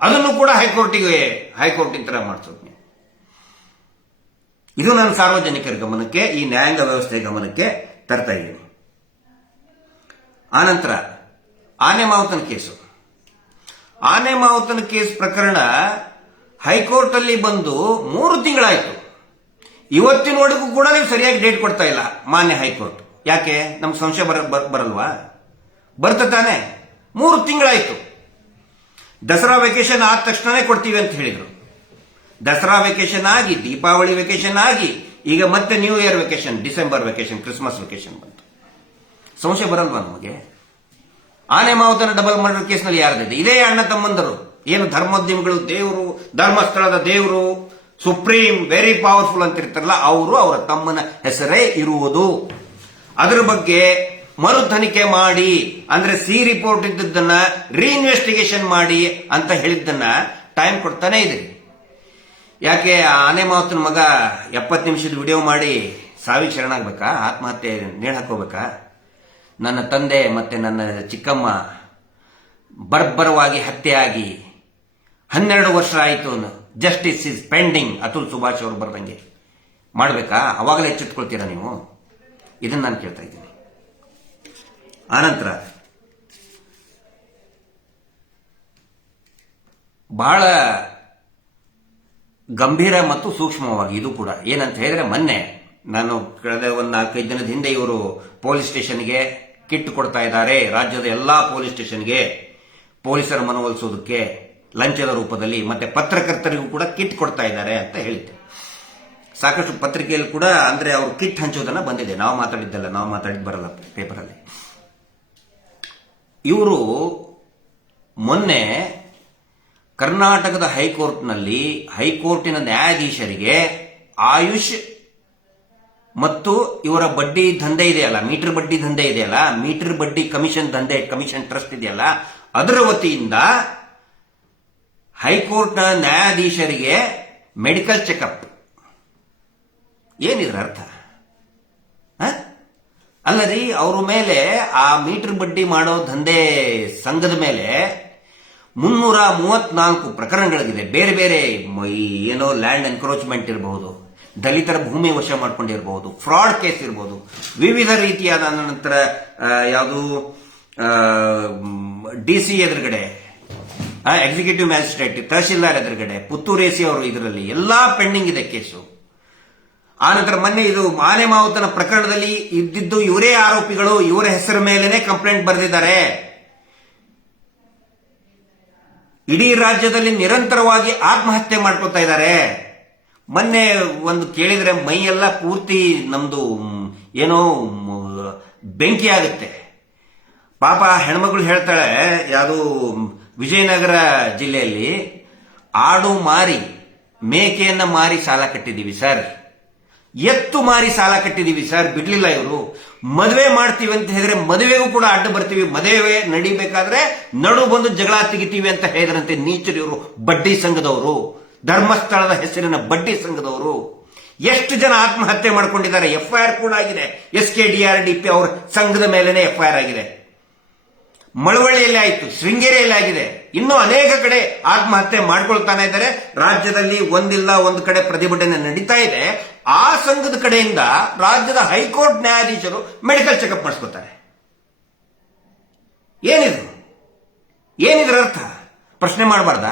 ಅದನ್ನು ಕೂಡ ಹೈಕೋರ್ಟಿನ ತರ ಮಾಡಿಸೋದು ನೀವು. ಇದು ನಾನು ಸಾರ್ವಜನಿಕರ ಗಮನಕ್ಕೆ, ಈ ನ್ಯಾಯಾಂಗ ವ್ಯವಸ್ಥೆ ಗಮನಕ್ಕೆ ತರ್ತಾ ಇದ್ದೀನಿ. ಆನಂತರ ಆನೆ ಮಾವುತನ ಕೇಸ್ ಪ್ರಕರಣ ಹೈಕೋರ್ಟ್ ಅಲ್ಲಿ ಬಂದು 3 ತಿಂಗಳಾಯ್ತು. ಇವತ್ತಿನವರೆಗೂ ಕೂಡ ನೀವು ಸರಿಯಾಗಿ ಡೇಟ್ ಕೊಡ್ತಾ ಇಲ್ಲ ಮಾನ್ಯ ಹೈಕೋರ್ಟ್. ಯಾಕೆ? ನಮ್ಗೆ ಸಂಶಯ ಬರಲ್ವಾ? ಬರ್ತ ತಾನೆ. 3 ತಿಂಗಳಾಯ್ತು. ದಸರಾ ವೆಕೇಶನ್ ಆದ ತಕ್ಷಣನೇ ಕೊಡ್ತೀವಿ ಅಂತ ಹೇಳಿದ್ರು. ದಸರಾ ವೆಕೇಶನ್ ಆಗಿ, ದೀಪಾವಳಿ ವೆಕೇಶನ್ ಆಗಿ, ಈಗ ಮತ್ತೆ new year vacation, December vacation, Christmas vacation ಬಂತು. ಸಂಶಯ ಬರಲ್ವಾ ನಮಗೆ? ಆನೆ ಮಾವುತನ ಡಬಲ್ ಮರ್ಡರ್ ಕೇಸ್ನಲ್ಲಿ ಯಾರ್ದಿದೆ? ಇದೇ ಅಣ್ಣ ತಮ್ಮಂದರು, ಏನು ಧರ್ಮೋದ್ಯಮಿಗಳು, ದೇವರು, ಧರ್ಮಸ್ಥಳದ ದೇವರು, ಸುಪ್ರೀಂ ವೆರಿ ಪವರ್ಫುಲ್ ಅಂತ ಇರ್ತಾರಲ್ಲ, ಅವರು ಅವರ ತಮ್ಮನ ಹೆಸರೇ ಇರುವುದು. ಅದರ ಬಗ್ಗೆ ಮರು ತನಿಖೆ ಮಾಡಿ, ಅಂದ್ರೆ ಸಿ ರಿಪೋರ್ಟ್ ಇದ್ದದ್ದನ್ನ ರೀಇನ್ವೆಸ್ಟಿಗೇಷನ್ ಮಾಡಿ ಅಂತ ಹೇಳಿದ್ದನ್ನ ಟೈಮ್ ಕೊಡ್ತಾನೆ ಇದೆ. ಯಾಕೆ ಆನೆ ಮಾವತನ ಮಗ 70 ನಿಮಿಷದ ವಿಡಿಯೋ ಮಾಡಿ ಸಾವಿಗೆ ಶರಣಾಗ್ಬೇಕಾ? ಆತ್ಮಹತ್ಯೆ ನೇಣು ಹಾಕೋಬೇಕಾ? ನನ್ನ ತಂದೆ ಮತ್ತೆ ನನ್ನ ಚಿಕ್ಕಮ್ಮ ಬರ್ಬರವಾಗಿ ಹತ್ಯೆಯಾಗಿ 12 ವರ್ಷ ಆಯಿತು. Justice is pending, Atul Subhash ಅವರು ಬರ್ದಂಗೆ ಮಾಡಬೇಕಾ? ಅವಾಗಲೇ ಎಚ್ಚೆತ್ಕೊಳ್ತೀರಾ ನೀವು? ಇದನ್ನ ನಾನು ಕೇಳ್ತಾ ಇದ್ದೀನಿ. ಆನಂತರ ಬಹಳ ಗಂಭೀರ ಮತ್ತು ಸೂಕ್ಷ್ಮವಾಗಿ ಇದು ಕೂಡ ಏನಂತ ಹೇಳಿದ್ರೆ, ಮೊನ್ನೆ ನಾನು ಕಳೆದ ಒಂದು 4-5 ದಿನದ ಹಿಂದೆ ಇವರು ಪೊಲೀಸ್ ಸ್ಟೇಷನ್ಗೆ ಕಿಟ್ ಕೊಡ್ತಾ ಇದ್ದಾರೆ. ರಾಜ್ಯದ ಎಲ್ಲಾ ಪೊಲೀಸ್ ಸ್ಟೇಷನ್ಗೆ ಪೊಲೀಸರ ಮನವೊಲಿಸೋದಕ್ಕೆ ಲಂಚದ ರೂಪದಲ್ಲಿ, ಮತ್ತೆ ಪತ್ರಕರ್ತರಿಗೂ ಕೂಡ ಕಿಟ್ ಕೊಡ್ತಾ ಇದ್ದಾರೆ ಅಂತ ಹೇಳಿದ್ದೆ. ಸಾಕಷ್ಟು ಪತ್ರಿಕೆಯಲ್ಲಿ ಕೂಡ ಅಂದ್ರೆ ಅವರು ಕಿಟ್ ಹಂಚೋದನ್ನ ಬಂದಿದೆ. ನಾವು ಮಾತಾಡಿದ್ದಲ್ಲ, ನಾವು ಮಾತಾಡಿದ್ ಬರಲ್ಲ ಪೇಪರಲ್ಲಿ. ಇವರು ಮೊನ್ನೆ ಕರ್ನಾಟಕದ ಹೈಕೋರ್ಟಿನ ನ್ಯಾಯಾಧೀಶರಿಗೆ ಆಯುಷ್ ಮತ್ತು ಇವರ ಬಡ್ಡಿ ದಂಧೆ ಇದೆಯಲ್ಲ, ಮೀಟರ್ ಬಡ್ಡಿ ದಂಧೆ ಇದೆಯಲ್ಲ, ಮೀಟರ್ ಬಡ್ಡಿ ಕಮಿಷನ್ ದಂಧೆ, ಕಮಿಷನ್ ಟ್ರಸ್ಟ್ ಇದೆಯಲ್ಲ, ಅದರ ವತಿಯಿಂದ ಹೈಕೋರ್ಟ್ನ ನ್ಯಾಯಾಧೀಶರಿಗೆ ಮೆಡಿಕಲ್ ಚೆಕಪ್. ಏನಿದ್ರ ಅರ್ಥ? ಅಲ್ಲರಿ, ಅವ್ರ ಮೇಲೆ ಆ ಮೀಟರ್ ಬಡ್ಡಿ ಮಾಡೋ ದಂಧೆ ಸಂಘದ ಮೇಲೆ 334 ಪ್ರಕರಣಗಳಿದೆ. ಬೇರೆ ಬೇರೆ ಈ ಏನೋ ಲ್ಯಾಂಡ್ ಎನ್ಕ್ರೋಚ್ಮೆಂಟ್ ಇರಬಹುದು, ದಲಿತರ ಭೂಮಿ ವಶ ಮಾಡ್ಕೊಂಡಿರಬಹುದು, ಫ್ರಾಡ್ ಕೇಸ್ ಇರಬಹುದು, ವಿವಿಧ ರೀತಿಯಾದ ನಂತರ ಯಾವುದು DC ಎದುರುಗಡೆ, ಎಕ್ಸಿಕ್ಯೂಟಿವ್ ಮ್ಯಾಜಿಸ್ಟ್ರೇಟ್, ತಹಶೀಲ್ದಾರ್ ಎದುರುಗಡೆ, ಪುತ್ತೂರು AC ಅವರು ಇದರಲ್ಲಿ ಎಲ್ಲಾ ಪೆಂಡಿಂಗ್ ಇದೆ ಕೇಸು. ಆನಂತರ ಮೊನ್ನೆ ಇದು ಆನೆ ಮಾವುತನ ಪ್ರಕರಣದಲ್ಲಿ ಇದ್ದಿದ್ದು ಇವರೇ ಆರೋಪಿಗಳು, ಇವರ ಹೆಸರ ಮೇಲೇನೆ ಕಂಪ್ಲೇಂಟ್ ಬರೆದಿದ್ದಾರೆ. ಇಡೀ ರಾಜ್ಯದಲ್ಲಿ ನಿರಂತರವಾಗಿ ಆತ್ಮಹತ್ಯೆ ಮಾಡ್ಕೊತಾ ಇದ್ದಾರೆ. ಮೊನ್ನೆ ಒಂದು ಕೇಳಿದ್ರೆ ಮೈಯೆಲ್ಲ ಪೂರ್ತಿ ನಮ್ದು ಏನೋ ಬೆಂಕಿ ಆಗುತ್ತೆ. ಪಾಪ ಹೆಣ್ಮಗಳು ಹೇಳ್ತಾಳೆ, ಯಾವುದು ವಿಜಯನಗರ ಜಿಲ್ಲೆಯಲ್ಲಿ ಆಡು ಮಾರಿ ಮೇಕೆಯನ್ನ ಮಾರಿ ಸಾಲ ಕಟ್ಟಿದೀವಿ ಸರ್, ಎತ್ತು ಮಾರಿ ಸಾಲ ಕಟ್ಟಿದೀವಿ ಸರ್, ಬಿಡ್ಲಿಲ್ಲ ಇವರು. ಮದುವೆ ಮಾಡ್ತೀವಿ ಅಂತ ಹೇಳಿದ್ರೆ ಮದುವೆಗೂ ಕೂಡ ಅಡ್ಡ ಬರ್ತೀವಿ, ಮದುವೆ ನಡಿಬೇಕಾದ್ರೆ ನಡು ಬಂದು ಜಗಳ ತೆಗಿತೀವಿ ಅಂತ ಹೇಳಿದ್ರಂತೆ ನೀಚರು ಇವರು. ಬಡ್ಡಿ ಸಂಘದವರು, ಧರ್ಮಸ್ಥಳದ ಹೆಸರಿನ ಬಡ್ಡಿ ಸಂಘದವರು. ಎಷ್ಟು ಜನ ಆತ್ಮಹತ್ಯೆ ಮಾಡ್ಕೊಂಡಿದ್ದಾರೆ. FIR ಕೂಡ ಆಗಿದೆ. SKDRDP ಅವ್ರ ಸಂಘದ ಮೇಲೆನೆ FIR ಆಗಿದೆ. ಮಳವಳ್ಳಿಯಲ್ಲಿ ಆಯಿತು, ಶೃಂಗೇರಿಯಲ್ಲಿ ಆಗಿದೆ. ಇನ್ನೂ ಅನೇಕ ಕಡೆ ಆತ್ಮಹತ್ಯೆ ಮಾಡ್ಕೊಳ್ತಾನೆ ಇದ್ದಾರೆ. ರಾಜ್ಯದಲ್ಲಿ ಒಂದಿಲ್ಲ ಒಂದು ಕಡೆ ಪ್ರತಿಭಟನೆ ನಡೀತಾ ಇದೆ. ಆ ಸಂಘದ ಕಡೆಯಿಂದ ರಾಜ್ಯದ ಹೈಕೋರ್ಟ್ ನ್ಯಾಯಾಧೀಶರು ಮೆಡಿಕಲ್ ಚೆಕಪ್ ಮಾಡಿಸ್ಕೊತಾರೆ. ಏನಿದ್ರ ಅರ್ಥ? ಪ್ರಶ್ನೆ ಮಾಡಬಾರ್ದ?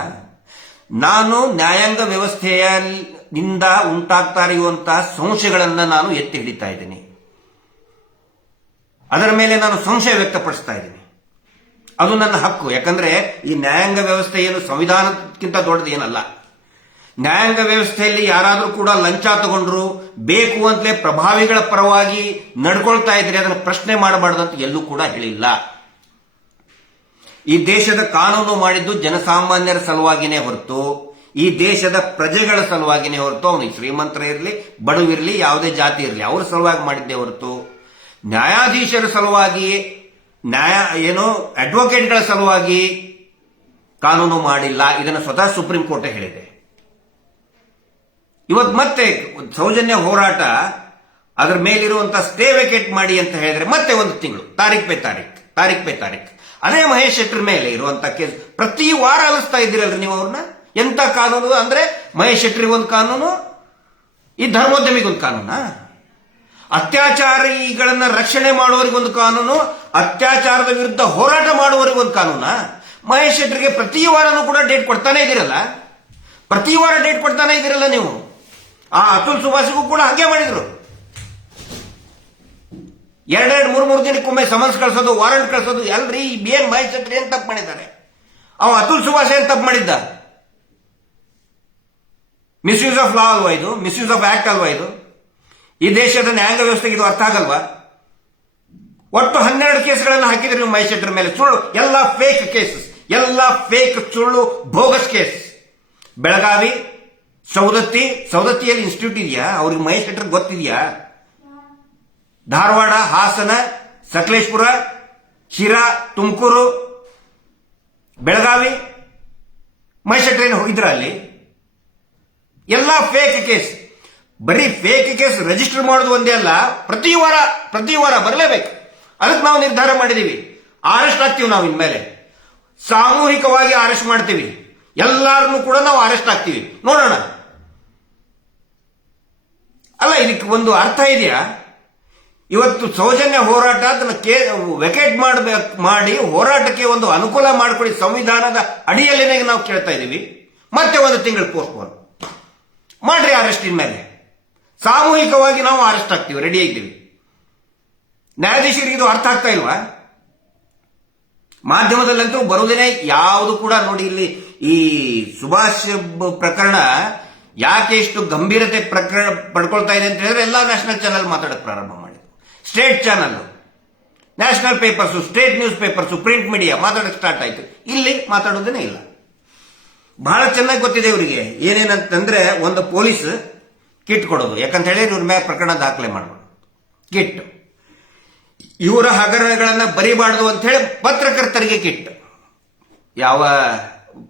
ನಾನು ನ್ಯಾಯಾಂಗ ವ್ಯವಸ್ಥೆಯಿಂದ ಉಂಟಾಗ್ತಾ ಇರುವಂತಹ ಸಂಶಯಗಳನ್ನ ನಾನು ಎತ್ತಿ ಹಿಡಿತಾ ಇದ್ದೀನಿ. ಅದರ ಮೇಲೆ ನಾನು ಸಂಶಯ ವ್ಯಕ್ತಪಡಿಸ್ತಾ ಇದ್ದೀನಿ. ಅದು ನನ್ನ ಹಕ್ಕು. ಯಾಕಂದ್ರೆ ಈ ನ್ಯಾಯಾಂಗ ವ್ಯವಸ್ಥೆ ಏನು ಸಂವಿಧಾನಕ್ಕಿಂತ ದೊಡ್ಡದು ಏನಲ್ಲ. ನ್ಯಾಯಾಂಗ ವ್ಯವಸ್ಥೆಯಲ್ಲಿ ಯಾರಾದರೂ ಕೂಡ ಲಂಚ ತಗೊಂಡ್ರು ಬೇಕು ಅಂತಲೇ ಪ್ರಭಾವಿಗಳ ಪರವಾಗಿ ನಡ್ಕೊಳ್ತಾ ಇದ್ರೆ ಅದನ್ನು ಪ್ರಶ್ನೆ ಮಾಡಬಾರ್ದು ಅಂತ ಎಲ್ಲೂ ಕೂಡ ಹೇಳಿಲ್ಲ. ಈ ದೇಶದ ಕಾನೂನು ಮಾಡಿದ್ದು ಜನಸಾಮಾನ್ಯರ ಸಲುವಾಗಿನೇ ಹೊರತು, ಈ ದೇಶದ ಪ್ರಜೆಗಳ ಸಲುವಾಗಿನೇ ಹೊರತು, ಅವನಿಗೆ ಶ್ರೀಮಂತರ ಇರಲಿ ಬಡವಿರಲಿ ಯಾವುದೇ ಜಾತಿ ಇರಲಿ ಅವ್ರ ಸಲುವಾಗಿ ಮಾಡಿದ್ದೇ ಹೊರತು ನ್ಯಾಯಾಧೀಶರ ಸಲುವಾಗಿ ಅಡ್ವೊಕೇಟ್ಗಳ ಸಲುವಾಗಿ ಕಾನೂನು ಮಾಡಿಲ್ಲ. ಇದನ್ನು ಸ್ವತಃ ಸುಪ್ರೀಂ ಕೋರ್ಟ್ ಹೇಳಿದೆ. ಇವತ್ತು ಮತ್ತೆ ಸೌಜನ್ಯ ಹೋರಾಟ ಅದರ ಮೇಲಿರುವಂತಹ ಸ್ಟೇ ವೇಕೇಟ್ ಮಾಡಿ ಅಂತ ಹೇಳಿದ್ರೆ ಮತ್ತೆ ಒಂದು ತಿಂಗಳು ತಾರೀಖ್ ಪೇ ತಾರೀಖ್ ಅದೇ ಮಹೇಶ್ ಶೆಟ್ಟರ್ ಮೇಲೆ ಇರುವಂತಹ ಕೇಸ್ ಪ್ರತಿ ವಾರ ಅಲಿಸ್ತಾ ಇದ್ದೀರಲ್ರಿ ನೀವು ಅವ್ರನ್ನ. ಎಂತ ಕಾನೂನು ಅಂದ್ರೆ ಮಹೇಶ್ ಶೆಟ್ಟರಿಗೆ ಒಂದು ಕಾನೂನು, ಈ ಧರ್ಮೋದ್ಯಮಿಗೊಂದು ಕಾನೂನ, ಅತ್ಯಾಚಾರಿಗಳನ್ನ ರಕ್ಷಣೆ ಮಾಡುವವರಿಗೊಂದು ಕಾನೂನು, ಅತ್ಯಾಚಾರದ ವಿರುದ್ಧ ಹೋರಾಟ ಮಾಡುವವರಿಗೊಂದು ಕಾನೂನ. ಮಹೇಶ್ ಶೆಟ್ಟರಿಗೆ ಪ್ರತಿ ವಾರನೂ ಕೂಡ ಡೇಟ್ ಕೊಡ್ತಾನೆ ಇದ್ದೀರಲ್ಲ, ಪ್ರತಿ ವಾರ ಡೇಟ್ ಕೊಡ್ತಾನೆ ಇದ್ದೀರಲ್ಲ ನೀವು. ಆ ಅತುಲ್ ಸುಭಾಷ್ಗೂ ಕೂಡ ಹಾಗೆ ಮಾಡಿದ್ರು. 2-3 ದಿನಕ್ಕೊಮ್ಮೆ ಸಮನ್ಸ್ ಕಳಿಸೋದು, ವಾರಂಟ್ ಕಳಿಸೋದು. ಅಲ್ರಿ, ಏನ್ ಮಹೇಶ್ ಶೆಟ್ಟರ್ ಏನ್ ತಪ್ಪು ಮಾಡಿದ್ದಾರೆ? ಅವ ಅತುಲ್ ಸುಭಾಷ್ ಏನ್ ತಪ್ಪು ಮಾಡಿದ್ದ? ಮಿಸ್ಯೂಸ್ ಆಫ್ ಲಾ ಅಲ್ವಾ ಇದು? ಮಿಸ್ಯೂಸ್ ಆಫ್ ಆಕ್ಟ್ ಅಲ್ವಾ ಇದು? ಈ ದೇಶದ ನ್ಯಾಯಾಂಗ ವ್ಯವಸ್ಥೆಗೆ ಇದು ಅರ್ಥ ಆಗಲ್ವಾ? ಒಟ್ಟು 12 ಕೇಸ್ಗಳನ್ನು ಹಾಕಿದ್ರಿ ನೀವು ಮಹೇಶ್ ಶೆಟ್ಟರ್ ಮೇಲೆ. ಸುಳ್ಳು, ಎಲ್ಲ ಫೇಕ್ ಕೇಸಸ್, ಎಲ್ಲ ಫೇಕ್ ಸುಳ್ಳು ಬೋಗಸ್ ಕೇಸ್. ಬೆಳಗಾವಿ, ಸೌದತ್ತಿಯಲ್ಲಿ ಇನ್ಸ್ಟಿಟ್ಯೂಟ್ ಇದೆಯಾ? ಅವ್ರಿಗೆ ಮಹೇಶ್ ಶೆಟ್ಟರ್ ಗೊತ್ತಿದೆಯಾ? ಧಾರವಾಡ, ಹಾಸನ, ಸಕಲೇಶ್ಪುರ, ಶಿರಾ, ತುಮಕೂರು, ಬೆಳಗಾವಿ, ಮಹೇಶ್ ಶೆಟ್ಟರ್ ಏನು ಹೋಗಿದ್ರ ಅಲ್ಲಿ? ಎಲ್ಲ ಫೇಕ್ ಕೇಸ್. ಬರೀ ಫೇಕ್ ಕೇಸ್ ರಿಜಿಸ್ಟರ್ ಮಾಡೋದು ಒಂದೇ ಅಲ್ಲ, ಪ್ರತಿ ವಾರ ಬರಲೇಬೇಕು. ಅದಕ್ಕೆ ನಾವು ನಿರ್ಧಾರ ಮಾಡಿದೀವಿ, ಅರೆಸ್ಟ್ ಆಗ್ತೀವಿ. ನಾವು ಇನ್ಮೇಲೆ ಸಾಮೂಹಿಕವಾಗಿ ಅರೆಸ್ಟ್ ಮಾಡ್ತೀವಿ. ಎಲ್ಲಾರನ್ನು ಕೂಡ ನಾವು ಅರೆಸ್ಟ್ ಆಗ್ತೀವಿ. ನೋಡೋಣ. ಅಲ್ಲ, ಇದಕ್ಕೆ ಒಂದು ಅರ್ಥ ಇದೆಯಾ? ಇವತ್ತು ಸೌಜನ್ಯ ಹೋರಾಟ ಅದನ್ನು ವೆಕೇಟ್ ಮಾಡಿ ಹೋರಾಟಕ್ಕೆ ಒಂದು ಅನುಕೂಲ ಮಾಡಿಕೊಡಿ ಸಂವಿಧಾನದ ಅಡಿಯಲ್ಲೇನೆ ನಾವು ಕೇಳ್ತಾ ಇದ್ದೀವಿ. ಮತ್ತೆ ಒಂದು ತಿಂಗಳು ಪೋಸ್ಟ್ಪೋನ್ ಮಾಡ್ರಿ ಅರೆಸ್ಟಿನ ಮೇಲೆ. ಸಾಮೂಹಿಕವಾಗಿ ನಾವು ಅರೆಸ್ಟ್ ಆಗ್ತೀವಿ, ರೆಡಿ ಆಗಿದ್ದೀವಿ. ನ್ಯಾಯಾಧೀಶರಿಗೆ ಇದು ಅರ್ಥ ಆಗ್ತಾ ಇಲ್ವಾ? ಮಾಧ್ಯಮದಲ್ಲಂತೂ ಬರುವುದೇನೆ ಯಾವುದು ಕೂಡ ನೋಡಿ. ಇಲ್ಲಿ ಈ ಸುಭಾಷ್ ಪ್ರಕರಣ ಯಾಕೆ ಇಷ್ಟು ಗಂಭೀರತೆ ಪಡ್ಕೊಳ್ತಾ ಇದೆ ಅಂತ ಹೇಳಿದ್ರೆ, ಎಲ್ಲ ನ್ಯಾಷನಲ್ ಚಾನೆಲ್ ಮಾತಾಡೋಕೆ ಪ್ರಾರಂಭ ಮಾಡಿದ್ರು. State channel, national papers, state news papers, print media ಮಾತಾಡೋಕೆ ಸ್ಟಾರ್ಟ್ ಆಯ್ತು. ಇಲ್ಲಿ ಮಾತಾಡೋದೇನೆ ಇಲ್ಲ. ಬಹಳ ಚೆನ್ನಾಗಿ ಗೊತ್ತಿದೆ ಇವರಿಗೆ ಏನೇನಂತಂದ್ರೆ, ಒಂದು ಪೊಲೀಸ್ ಕಿಟ್ ಕೊಡೋದು, ಯಾಕಂತ ಹೇಳಿ ಇವ್ರ ಮೇಲೆ ಪ್ರಕರಣ ದಾಖಲೆ ಮಾಡಬಹುದು. ಕಿಟ್, ಇವರ ಹಗರಣಗಳನ್ನ ಬರಿಬಾರ್ದು ಅಂತ ಹೇಳಿ ಪತ್ರಕರ್ತರಿಗೆ ಕಿಟ್, ಯಾವ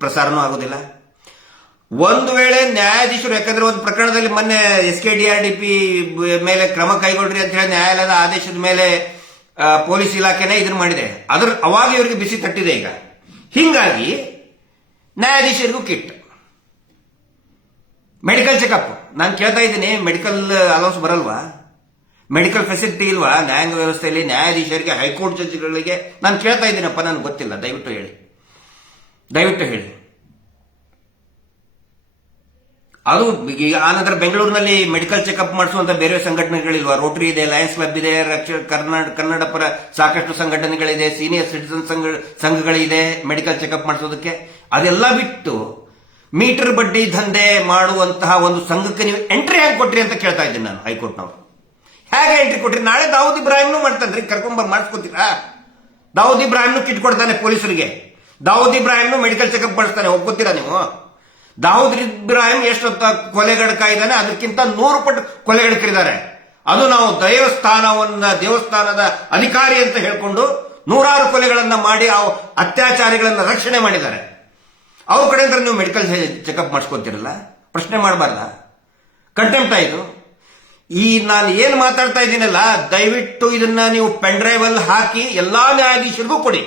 ಪ್ರಸಾರನೂ ಆಗೋದಿಲ್ಲ. ಒಂದು ವೇಳೆ ನ್ಯಾಯಾಧೀಶರು, ಯಾಕಂದ್ರೆ ಒಂದು ಪ್ರಕರಣದಲ್ಲಿ ಮೊನ್ನೆ SKDRDP ಮೇಲೆ ಕ್ರಮ ಕೈಗೊಳ್ಳ್ರಿ ಅಂತ ಹೇಳಿ ನ್ಯಾಯಾಲಯದ ಆದೇಶದ ಮೇಲೆ ಪೊಲೀಸ್ ಇಲಾಖೆನೇ ಇದನ್ನ ಮಾಡಿದೆ. ಅವಾಗ ಇವರಿಗೆ ಬಿಸಿ ತಟ್ಟಿದೆ. ಈಗ ಹಿಂಗಾಗಿ ನ್ಯಾಯಾಧೀಶರಿಗೂ ಕಿಟ್. ಮೆಡಿಕಲ್ ಚೆಕಪ್ ನಾನು ಕೇಳ್ತಾ ಇದ್ದೀನಿ, ಮೆಡಿಕಲ್ ಅಲೌನ್ಸ್ ಬರಲ್ವಾ? ಮೆಡಿಕಲ್ ಫೆಸಿಲಿಟಿ ಇಲ್ವಾ ನ್ಯಾಯಾಂಗ ವ್ಯವಸ್ಥೆಯಲ್ಲಿ? ನ್ಯಾಯಾಧೀಶರಿಗೆ, ಹೈಕೋರ್ಟ್ ಜಡ್ಜ್ಗಳಿಗೆ ನಾನು ಕೇಳ್ತಾ ಇದ್ದೀನಪ್ಪ, ನನಗೆ ಗೊತ್ತಿಲ್ಲ, ದಯವಿಟ್ಟು ಹೇಳಿ. ಅದು ಆನಂತರ ಬೆಂಗಳೂರಿನಲ್ಲಿ ಮೆಡಿಕಲ್ ಚೆಕಪ್ ಮಾಡಿಸುವಂತ ಬೇರೆ ಸಂಘಟನೆಗಳಿಲ್ವಾ? ರೋಟರಿ ಇದೆ, ಲಯನ್ಸ್ ಕ್ಲಬ್ ಇದೆ, ಕನ್ನಡ ಪರ ಸಾಕಷ್ಟು ಸಂಘಟನೆಗಳಿದೆ, ಸೀನಿಯರ್ ಸಿಟಿಸನ್ ಸಂಘಗಳಿದೆ ಮೆಡಿಕಲ್ ಚೆಕಪ್ ಮಾಡಿಸೋದಕ್ಕೆ. ಅದೆಲ್ಲ ಬಿಟ್ಟು ಮೀಟರ್ ಬಡ್ಡಿ ದಂಧೆ ಮಾಡುವಂತಹ ಒಂದು ಸಂಘಕ್ಕೆ ನೀವು ಎಂಟ್ರಿ ಹೇಗೆ ಕೊಟ್ರಿ ಅಂತ ಕೇಳ್ತಾ ಇದ್ದೀನಿ ನಾನು. ಹೈಕೋರ್ಟ್ನವರು ಹೇಗೆ ಎಂಟ್ರಿ ಕೊಟ್ರಿ? ನಾಳೆ ದಾವೂದ್ ಇಬ್ರಾಹಿಂನು ಮಾಡ್ತಾನ್ರಿ, ಮಾಡಿಸ್ಕೊತೀರಾ? ದಾವೂದ್ ಇಬ್ರಾಹಿಂನು ಕಿಟ್ ಕೊಡ್ತಾನೆ ಪೊಲೀಸರಿಗೆ. ದಾವೂದ್ ಇಬ್ರಾಹಿಂನು ಮೆಡಿಕಲ್ ಚೆಕಪ್ ಮಾಡಿಸ್ತಾನೆ, ಒಪ್ಕೋತೀರಾ ನೀವು? ದಾವೂದ್ ಇಬ್ರಾಹಿಂ ಎಷ್ಟು ಕೊಲೆಗಡಕ ಇದ್ದಾನೆ, ಅದಕ್ಕಿಂತ 100 ಪಟ್ಟು ಕೊಲೆಗಡಕರಿದ್ದಾರೆ. ಅದು ನಾವು ದೇವಸ್ಥಾನದ ಅಧಿಕಾರಿ ಅಂತ ಹೇಳ್ಕೊಂಡು 100 ಕೊಲೆಗಳನ್ನ ಮಾಡಿ ಅತ್ಯಾಚಾರಿಗಳನ್ನ ರಕ್ಷಣೆ ಮಾಡಿದ್ದಾರೆ. ಅವ್ರ ಕಡೆಯಿಂದ ನೀವು ಮೆಡಿಕಲ್ ಚೆಕಪ್ ಮಾಡಿಸ್ಕೊತಿರಲ್ಲ, ಪ್ರಶ್ನೆ ಮಾಡಬಾರ್ದ? ಕಂಟೆಂಪ್ಟ್ ಆಯ್ತು. ಈ ನಾನು ಏನ್ ಮಾತಾಡ್ತಾ ಇದ್ದೀನಲ್ಲ, ದಯವಿಟ್ಟು ಇದನ್ನ ನೀವು ಪೆನ್ ಡ್ರೈವ್ ಅಲ್ಲಿ ಹಾಕಿ ಎಲ್ಲಾ ನ್ಯಾಯಾಧೀಶರಿಗೂ ಕೊಡಿ.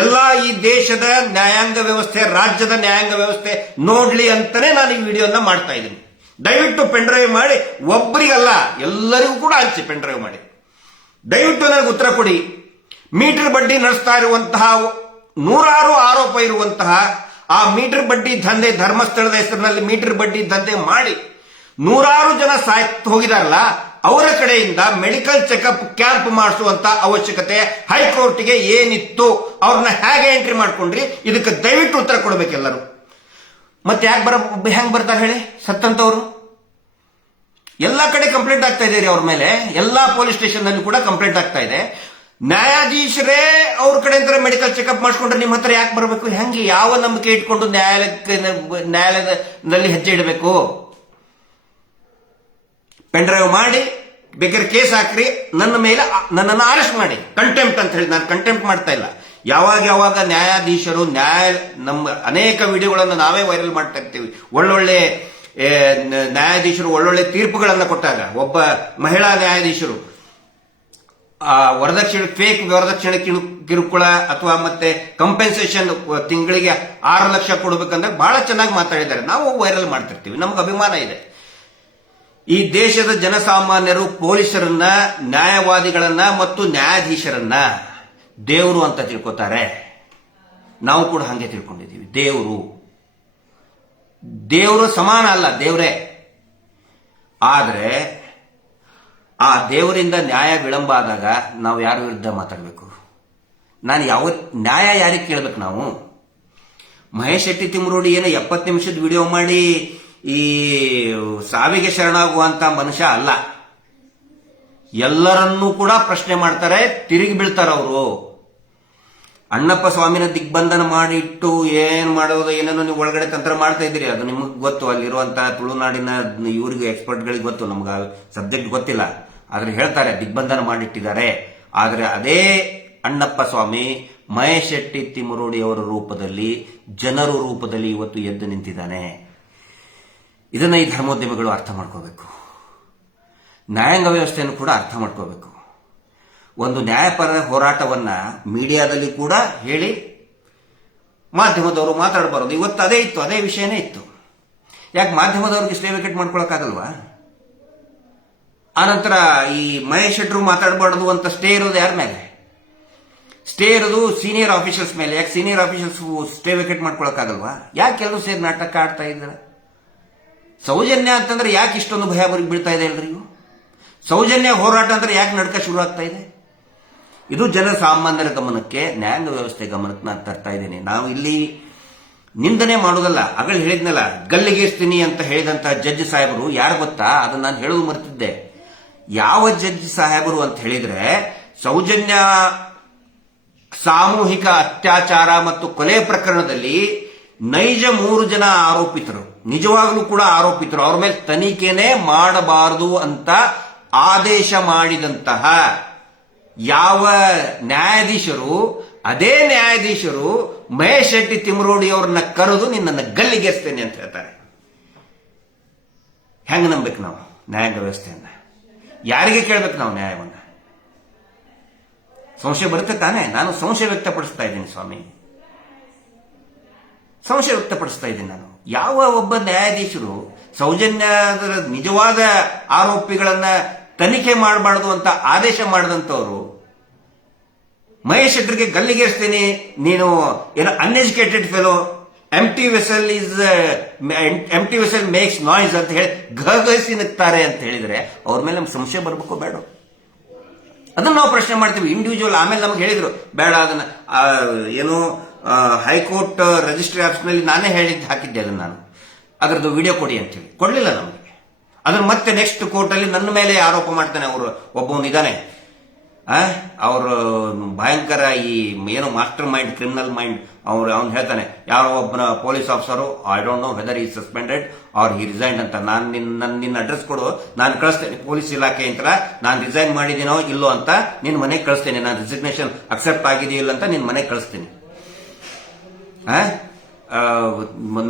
ಎಲ್ಲಾ ಈ ದೇಶದ ನ್ಯಾಯಾಂಗ ವ್ಯವಸ್ಥೆ, ರಾಜ್ಯದ ನ್ಯಾಯಾಂಗ ವ್ಯವಸ್ಥೆ ನೋಡ್ಲಿ ಅಂತಾನೆ ನಾನು ಈ ವಿಡಿಯೋನ ಮಾಡ್ತಾ ಇದ್ದೀನಿ. ದಯವಿಟ್ಟು ಪೆನ್ ಡ್ರೈವ್ ಮಾಡಿ, ಒಬ್ಬರಿಗಲ್ಲ ಎಲ್ಲರಿಗೂ ಕೂಡ ಹಂಚಿ ಪೆನ್ ಡ್ರೈವ್ ಮಾಡಿ. ದಯವಿಟ್ಟು ನನಗೆ ಉತ್ತರ ಕೊಡಿ. ಮೀಟರ್ ಬಡ್ಡಿ ನಡೆಸ್ತಾ ಇರುವಂತಹ 100 ಆರೋಪ ಇರುವಂತಹ ಆ ಮೀಟರ್ ಬಡ್ಡಿ ದಂಧೆ, ಧರ್ಮಸ್ಥಳದ ಹೆಸರಿನಲ್ಲಿ ಮೀಟರ್ ಬಡ್ಡಿ ದಂಧೆ ಮಾಡಿ 100 ಜನ ಸಾಯ್ತು ಹೋಗಿದಾರಲ್ಲ, ಅವರ ಕಡೆಯಿಂದ ಮೆಡಿಕಲ್ ಚೆಕಪ್ ಕ್ಯಾಂಪ್ ಮಾಡಿಸುವಂತ ಅವಶ್ಯಕತೆ ಹೈಕೋರ್ಟ್ಗೆ ಏನಿತ್ತು? ಅವ್ರನ್ನ ಹೇಗೆ ಎಂಟ್ರಿ ಮಾಡ್ಕೊಂಡ್ರಿ? ಇದಕ್ಕೆ ದಯವಿಟ್ಟು ಉತ್ತರ ಕೊಡಬೇಕೆಲ್ಲರೂ. ಮತ್ತೆ ಹೆಂಗ್ ಬರ್ತಾರೆ ಹೇಳಿ? ಸತ್ತಂತವ್ರು ಎಲ್ಲಾ ಕಡೆ ಕಂಪ್ಲೇಂಟ್ ಆಗ್ತಾ ಇದೆ ಅವ್ರ ಮೇಲೆ, ಎಲ್ಲಾ ಪೊಲೀಸ್ ಸ್ಟೇಷನ್ ನಲ್ಲಿ ಕೂಡ ಕಂಪ್ಲೇಂಟ್ ಆಗ್ತಾ ಇದೆ. ನ್ಯಾಯಾಧೀಶರೇ ಅವ್ರ ಕಡೆಯಿಂದ ಮೆಡಿಕಲ್ ಚೆಕಪ್ ಮಾಡಿಸ್ಕೊಂಡ್ರೆ ನಿಮ್ಮ ಹತ್ರ ಯಾಕೆ ಬರಬೇಕು? ಹೆಂಗೆ, ಯಾವ ನಂಬಿಕೆ ಇಟ್ಕೊಂಡು ನ್ಯಾಯಾಲಯದಲ್ಲಿ ಹೆಜ್ಜೆ ಇಡಬೇಕು? ಪೆನ್ ಡ್ರೈವ್ ಮಾಡಿ, ಬೇಕಾದ್ರೆ ಕೇಸ್ ಹಾಕ್ರಿ, ನನ್ನನ್ನು ಅರೆಸ್ಟ್ ಮಾಡಿ. ಕಂಟೆಂಪ್ಟ್ ಅಂತ ಹೇಳಿ ನಾನು ಕಂಟೆಂಪ್ಟ್ ಮಾಡ್ತಾ ಇಲ್ಲ. ಯಾವಾಗ ನ್ಯಾಯಾಧೀಶರು ನಮ್ಮ ಅನೇಕ ವಿಡಿಯೋಗಳನ್ನು ನಾವೇ ವೈರಲ್ ಮಾಡ್ತಾ ಇರ್ತೀವಿ. ಒಳ್ಳೊಳ್ಳೆ ನ್ಯಾಯಾಧೀಶರು ಒಳ್ಳೊಳ್ಳೆ ತೀರ್ಪುಗಳನ್ನು ಕೊಟ್ಟಾಗ, ಒಬ್ಬ ಮಹಿಳಾ ನ್ಯಾಯಾಧೀಶರು ಫೇಕ್ ವರದಕ್ಷಿಣೆ ಕಿರುಕುಳ ಅಥವಾ ಮತ್ತೆ ಕಂಪೆನ್ಸೇಷನ್ ತಿಂಗಳಿಗೆ 6 ಲಕ್ಷ ಕೊಡಬೇಕಂದ್ರೆ ಬಹಳ ಚೆನ್ನಾಗಿ ಮಾತಾಡಿದ್ದಾರೆ. ನಾವು ವೈರಲ್ ಮಾಡ್ತಿರ್ತೀವಿ, ನಮ್ಗೆ ಅಭಿಮಾನ ಇದೆ. ಈ ದೇಶದ ಜನಸಾಮಾನ್ಯರು ಪೊಲೀಸರನ್ನ, ನ್ಯಾಯವಾದಿಗಳನ್ನ ಮತ್ತು ನ್ಯಾಯಾಧೀಶರನ್ನ ದೇವರು ಅಂತ ತಿಳ್ಕೊತಾರೆ. ನಾವು ಕೂಡ ಹಾಗೆ ತಿಳ್ಕೊಂಡಿದ್ದೀವಿ. ದೇವರು ಸಮಾನ ಅಲ್ಲ, ದೇವರೇ. ಆದ್ರೆ ಆ ದೇವರಿಂದ ನ್ಯಾಯ ವಿಳಂಬ ಆದಾಗ ನಾವು ಯಾರ ವಿರುದ್ಧ ಮಾತಾಡಬೇಕು? ನ್ಯಾಯ ಯಾರಿಗೆ ಕೇಳಬೇಕು ನಾವು? ಮಹೇಶ್ ಶೆಟ್ಟಿ ತಿಮ್ಮರೋಡಿ ಏನೋ 70 ನಿಮಿಷದ ವಿಡಿಯೋ ಮಾಡಿ ಈ ಸಾವಿಗೆ ಶರಣಾಗುವಂತ ಮನುಷ್ಯ ಅಲ್ಲ. ಎಲ್ಲರನ್ನೂ ಕೂಡ ಪ್ರಶ್ನೆ ಮಾಡ್ತಾರೆ, ತಿರುಗಿ ಬೀಳ್ತಾರೆ ಅವರು. ಅಣ್ಣಪ್ಪ ಸ್ವಾಮಿನ ದಿಗ್ಬಂಧನ ಮಾಡಿಟ್ಟು ಏನ್ ಮಾಡೋದು, ಏನೇನೋ ನೀವು ಒಳಗಡೆ ತಂತ್ರ ಮಾಡ್ತಾ ಇದ್ದೀರಿ, ಅದು ನಿಮಗೆ ಗೊತ್ತು. ಅಲ್ಲಿರುವಂತಹ ತುಳುನಾಡಿನ ಇವರಿಗೆ ಎಕ್ಸ್ಪರ್ಟ್ಗಳಿಗೆ ಗೊತ್ತು, ನಮ್ಗೆ ಸಬ್ಜೆಕ್ಟ್ ಗೊತ್ತಿಲ್ಲ. ಆದ್ರೆ ಹೇಳ್ತಾರೆ ದಿಗ್ಬಂಧನ ಮಾಡಿಟ್ಟಿದ್ದಾರೆ. ಆದ್ರೆ ಅದೇ ಅಣ್ಣಪ್ಪ ಸ್ವಾಮಿ ಮಹೇಶ್ ಶೆಟ್ಟಿ ತಿಮ್ಮರೋಡಿ ಅವರ ರೂಪದಲ್ಲಿ, ಜನರ ರೂಪದಲ್ಲಿ ಇವತ್ತು ಎದ್ದು ನಿಂತಿದ್ದಾನೆ. ಇದನ್ನ ಈ ಧರ್ಮೋದ್ಯಮಿಗಳು ಅರ್ಥ ಮಾಡ್ಕೋಬೇಕು. ನ್ಯಾಯಾಂಗ ವ್ಯವಸ್ಥೆಯನ್ನು ಕೂಡ ಅರ್ಥ ಮಾಡ್ಕೋಬೇಕು. ಒಂದು ನ್ಯಾಯಪರ ಹೋರಾಟವನ್ನ ಮೀಡಿಯಾದಲ್ಲಿ ಕೂಡ ಹೇಳಿ ಮಾಧ್ಯಮದವರು ಮಾತಾಡಬಾರದು. ಇವತ್ತು ಅದೇ ಇತ್ತು, ಅದೇ ವಿಷಯನೇ ಇತ್ತು. ಯಾಕೆ ಮಾಧ್ಯಮದವ್ರಿಗೆ ಸ್ಟೇ ವಿಕೆಟ್ ಮಾಡ್ಕೊಳಕ್ಕಾಗಲ್ವಾ? ಆನಂತರ ಈ ಮಹೇಶ್ ಶೆಟ್ರು ಮಾತಾಡಬಾರ್ದು ಅಂತ ಸ್ಟೇ ಇರೋದು ಯಾರ ಮೇಲೆ? ಸ್ಟೇ ಇರೋದು ಸೀನಿಯರ್ ಆಫೀಸರ್ಸ್ ಮೇಲೆ. ಯಾಕೆ ಸೀನಿಯರ್ ಆಫೀಸರ್ಸ್ ಸ್ಟೇ ವಿಕೆಟ್ ಮಾಡ್ಕೊಳಕ್ಕಾಗಲ್ವಾ? ಯಾಕೆ ಎಲ್ಲರೂ ಸೇರಿ ನಾಟಕ ಆಡ್ತಾ ಇದ್ದಾರೆ? ಸೌಜನ್ಯ ಅಂತಂದ್ರೆ ಯಾಕೆ ಇಷ್ಟೊಂದು ಭಯ ಬೀಳ್ತಾ ಇದೆ ಎಲ್ರಿಗೂ? ಸೌಜನ್ಯ ಹೋರಾಟ ಅಂದ್ರೆ ಯಾಕೆ ನಡ್ಕ ಶುರು ಆಗ್ತಾ ಇದೆ? ಇದು ಜನಸಾಮಾನ್ಯರ ಗಮನಕ್ಕೆ, ನ್ಯಾಯಾಂಗ ವ್ಯವಸ್ಥೆ ಗಮನಕ್ಕೆ ನಾನು ತರ್ತಾ ಇದ್ದೀನಿ. ನಾವು ಇಲ್ಲಿ ನಿಂದನೆ ಮಾಡೋದಲ್ಲ. ಅಗಳು ಹೇಳಿದ್ನಲ್ಲ, ಗಲ್ಲಿಗೇರ್ತೀನಿ ಅಂತ ಹೇಳಿದಂತ ಜಡ್ಜ್ ಸಾಹೇಬರು ಯಾರು ಗೊತ್ತಾ? ಅದನ್ನ ನಾನು ಹೇಳೋದು ಮರ್ತಿದ್ದೆ. ಯಾವ ಜಡ್ಜ್ ಸಾಹೇಬರು ಅಂತ ಹೇಳಿದ್ರೆ, ಸೌಜನ್ಯ ಸಾಮೂಹಿಕ ಅತ್ಯಾಚಾರ ಮತ್ತು ಕೊಲೆ ಪ್ರಕರಣದಲ್ಲಿ ನೈಜ 3 ಜನ ಆರೋಪಿತರು, ನಿಜವಾಗ್ಲೂ ಕೂಡ ಆರೋಪಿತರು, ಅವ್ರ ಮೇಲೆ ತನಿಖೆನೇ ಮಾಡಬಾರದು ಅಂತ ಆದೇಶ ಮಾಡಿದಂತಹ ಯಾವ ನ್ಯಾಯಾಧೀಶರು ಅದೇ ನ್ಯಾಯಾಧೀಶರು ಮಹೇಶ್ ಶೆಟ್ಟಿ ತಿಮ್ರೋಡಿ ಅವ್ರನ್ನ ಕರೆದು ನಿನ್ನನ್ನು ಗಲ್ಲಿಗೇರಿಸ್ತೇನೆ ಅಂತ ಹೇಳ್ತಾರೆ. ಹೆಂಗ್ ನಂಬೇಕು ನಾವು ನ್ಯಾಯಾಂಗ ವ್ಯವಸ್ಥೆಯನ್ನ? ಯಾರಿಗೆ ಕೇಳ್ಬೇಕು ನಾವು ನ್ಯಾಯವನ್ನ? ಸಂಶಯ ಬರುತ್ತೆ ತಾನೆ? ನಾನು ಸಂಶಯ ವ್ಯಕ್ತಪಡಿಸ್ತಾ ಇದ್ದೀನಿ ಸ್ವಾಮಿ, ಸಂಶಯ ವ್ಯಕ್ತಪಡಿಸ್ತಾ ಇದ್ದೀನಿ ನಾನು. ಯಾವ ಒಬ್ಬ ನ್ಯಾಯಾಧೀಶರು ಸೌಜನ್ಯದ ನಿಜವಾದ ಆರೋಪಿಗಳನ್ನ ತನಿಖೆ ಮಾಡಬಾರ್ದು ಅಂತ ಆದೇಶ ಮಾಡಿದಂಥವ್ರು ಮಹೇಶ್ ಶೆಟ್ಟರ್ಗೆ ಗಲ್ಲಿಗೇರಿಸ್ತೀನಿ, ನೀನು ಏನೋ uneducated fellow, empty vessel makes noise ಅಂತ ಹೇಳಿ ಗಹಗಹಿಸಿ ನಿಗ್ತಾರೆ ಅಂತ ಹೇಳಿದ್ರೆ ಅವ್ರ ಮೇಲೆ ನಮ್ಗೆ ಸಂಶಯ ಬರಬೇಕು ಬೇಡ? ಅದನ್ನ ನಾವು ಪ್ರಶ್ನೆ ಮಾಡ್ತೀವಿ ಇಂಡಿವಿಜುವಲ್. ಆಮೇಲೆ ನಮ್ಗೆ ಹೇಳಿದ್ರು ಬೇಡ ಅದನ್ನ ಏನು ಹೈಕೋರ್ಟ್ ರಿಜಿಸ್ಟ್ರಿ ಆಫೀಸ್ನಲ್ಲಿ ನಾನೇ ಹಾಕಿದ್ದೆ ಅದನ್ನ, ನಾನು ಅದರದ್ದು ವಿಡಿಯೋ ಕೊಡಿ ಅಂತೇಳಿ ಕೊಡ್ಲಿಲ್ಲ ನಮಗೆ. ಅದನ್ನ ಮತ್ತೆ ನೆಕ್ಸ್ಟ್ ಕೋರ್ಟಲ್ಲಿ ನನ್ನ ಮೇಲೆ ಆರೋಪ ಮಾಡ್ತಾನೆ. ಅವರು ಒಬ್ಬವನಿದ್ದಾನೆ, ಅವರು ಭಯಂಕರ ಈ ಏನೋ ಮಾಸ್ಟರ್ ಮೈಂಡ್, ಕ್ರಿಮಿನಲ್ ಮೈಂಡ್. ಅವ್ನು ಹೇಳ್ತಾನೆ ಯಾರೋ ಒಬ್ಬನ police officer, I don't know whether ಈ ಸಸ್ಪೆಂಡೆಡ್ ಆರ್ ಹಿ ರಿಸೈನ್ ಅಂತ. ನಾನು ನಿನ್ನ ಅಡ್ರೆಸ್ ಕೊಡು, ನಾನು ಕಳಿಸ್ತೇನೆ ಪೊಲೀಸ್ ಇಲಾಖೆ ಅಂತ. ನಾನು ರಿಸೈನ್ ಮಾಡಿದ್ದೀನೋ ಇಲ್ಲೋ ಅಂತ ನಿನ್ನ ಮನೆಗೆ ಕಳಿಸ್ತೇನೆ. ನಾನು ರಿಸಿಗ್ನೇಷನ್ ಅಕ್ಸೆಪ್ಟ್ ಆಗಿದೆಯೋ ಇಲ್ಲ ಅಂತ ನಿನ್ನ ಮನೆಗೆ ಕಳಿಸ್ತೀನಿ.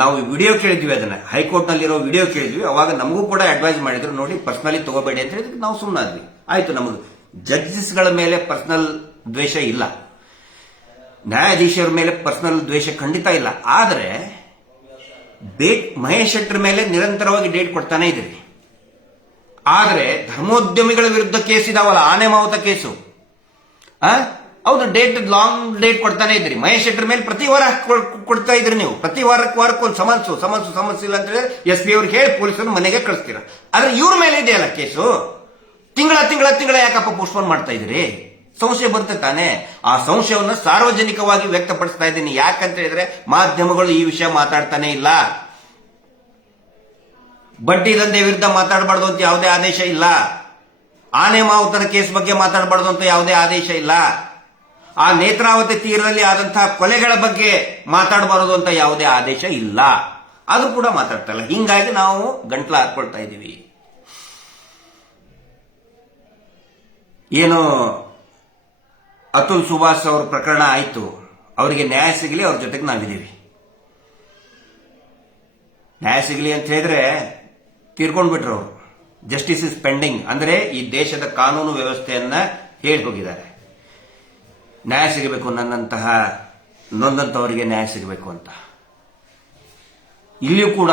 ನಾವು ವಿಡಿಯೋ ಕೇಳಿದ್ವಿ, ಅದನ್ನ ಹೈಕೋರ್ಟ್ ನಲ್ಲಿರೋ ವಿಡಿಯೋ ಕೇಳಿದ್ವಿ. ಅವಾಗ ನಮಗೂ ಕೂಡ ಅಡ್ವೈಸ್ ಮಾಡಿದ್ರು, ನೋಡಿ ಪರ್ಸನಲಿ ತಗೋಬೇಡಿ ಅಂತ ಹೇಳಿದ್ರೆ ನಾವು ಸುಮ್ಮನಾದ್ವಿ. ಆಯ್ತು, ನಮಗೆ ಜಡ್ಜಸ್ಗಳ ಮೇಲೆ ಪರ್ಸನಲ್ ದ್ವೇಷ ಇಲ್ಲ, ನ್ಯಾಯಾಧೀಶರ ಮೇಲೆ ಪರ್ಸನಲ್ ದ್ವೇಷ ಖಂಡಿತ ಇಲ್ಲ. ಆದರೆ ಮಹೇಶ್ ಶೆಟ್ಟರ್ ಮೇಲೆ ನಿರಂತರವಾಗಿ ಡೇಟ್ ಕೊಡ್ತಾನೆ ಇದ್ದೀರಿ. ಆದರೆ ಧರ್ಮೋದ್ಯಮಿಗಳ ವಿರುದ್ಧ ಕೇಸ್ ಇದಾವಲ್ಲ, ಆನೆ ಮಾವುತ ಕೇಸು, ಹೌದು, ಲಾಂಗ್ ಡೇಟ್ ಕೊಡ್ತಾನೆ ಇದ್ರಿ. ಮಹೇಶ್ ಶೆಟ್ಟರ್ ಮೇಲೆ ಪ್ರತಿ ವಾರ ಕೊಡ್ತಾ ಇದ್ರಿ ನೀವು. ಪ್ರತಿ ವಾರಕ್ಕೊಂದು ಸಮನ್ಸು ಇಲ್ಲ ಅಂತ ಹೇಳಿದ್ರೆ SP ಅವ್ರಿಗೆ ಹೇಳಿ ಪೊಲೀಸರು ಮನೆಗೆ ಕಳಿಸ್ತೀರ. ಆದ್ರೆ ಇವ್ರ ಮೇಲೆ ಇದೆಯಲ್ಲ ಕೇಸು, ತಿಂಗಳ ಯಾಕಪ್ಪ ಪೋಸ್ಟ್ಪೋನ್ ಮಾಡ್ತಾ ಇದ್ರಿ? ಸಂಶಯ ಬರುತ್ತೆ ತಾನೆ? ಆ ಸಂಶಯವನ್ನು ಸಾರ್ವಜನಿಕವಾಗಿ ವ್ಯಕ್ತಪಡಿಸ್ತಾ ಇದ್ದೀನಿ. ಯಾಕಂತ ಹೇಳಿದ್ರೆ ಮಾಧ್ಯಮಗಳು ಈ ವಿಷಯ ಮಾತಾಡ್ತಾನೆ ಇಲ್ಲ. ಬಡ್ಡಿ ದಂಧೆ ವಿರುದ್ಧ ಮಾತಾಡಬಾರ್ದು ಅಂತ ಯಾವುದೇ ಆದೇಶ ಇಲ್ಲ. ಆನೆ ಮಾವುತನ ಕೇಸ್ ಬಗ್ಗೆ ಮಾತಾಡಬಾರ್ದು ಅಂತ ಯಾವುದೇ ಆದೇಶ ಇಲ್ಲ. ಆ ನೇತ್ರಾವತಿ ತೀರದಲ್ಲಿ ಆದಂತಹ ಕೊಲೆಗಳ ಬಗ್ಗೆ ಮಾತಾಡಬಾರದು ಅಂತ ಯಾವುದೇ ಆದೇಶ ಇಲ್ಲ. ಅದು ಕೂಡ ಮಾತಾಡ್ತಾ ಇಲ್ಲ. ಹಿಂಗಾಗಿ ನಾವು ಗಂಟ್ಲ ಹಾಕೊಳ್ತಾ ಇದ್ದೀವಿ. ಏನು ಅತುಲ್ ಸುಭಾಷ್ ಅವ್ರ ಪ್ರಕರಣ ಆಯ್ತು, ಅವರಿಗೆ ನ್ಯಾಯ ಸಿಗಲಿ, ಅವ್ರ ಜೊತೆಗೆ ನಾವಿದ್ದೀವಿ. ನ್ಯಾಯ ಸಿಗಲಿ ಅಂತ ಹೇಳಿದ್ರೆ ತೀರ್ಕೊಂಡ್ಬಿಟ್ರು ಅವರು. ಜಸ್ಟಿಸ್ ಇಸ್ ಪೆಂಡಿಂಗ್ ಅಂದ್ರೆ ಈ ದೇಶದ ಕಾನೂನು ವ್ಯವಸ್ಥೆಯನ್ನ ಹೇಳಿ ಹೋಗಿದ್ದಾರೆ. ನ್ಯಾಯ ಸಿಗಬೇಕು, ನನ್ನಂತಹ ನೊಂದಂತವರಿಗೆ ನ್ಯಾಯ ಸಿಗಬೇಕು ಅಂತ. ಇಲ್ಲಿಯೂ ಕೂಡ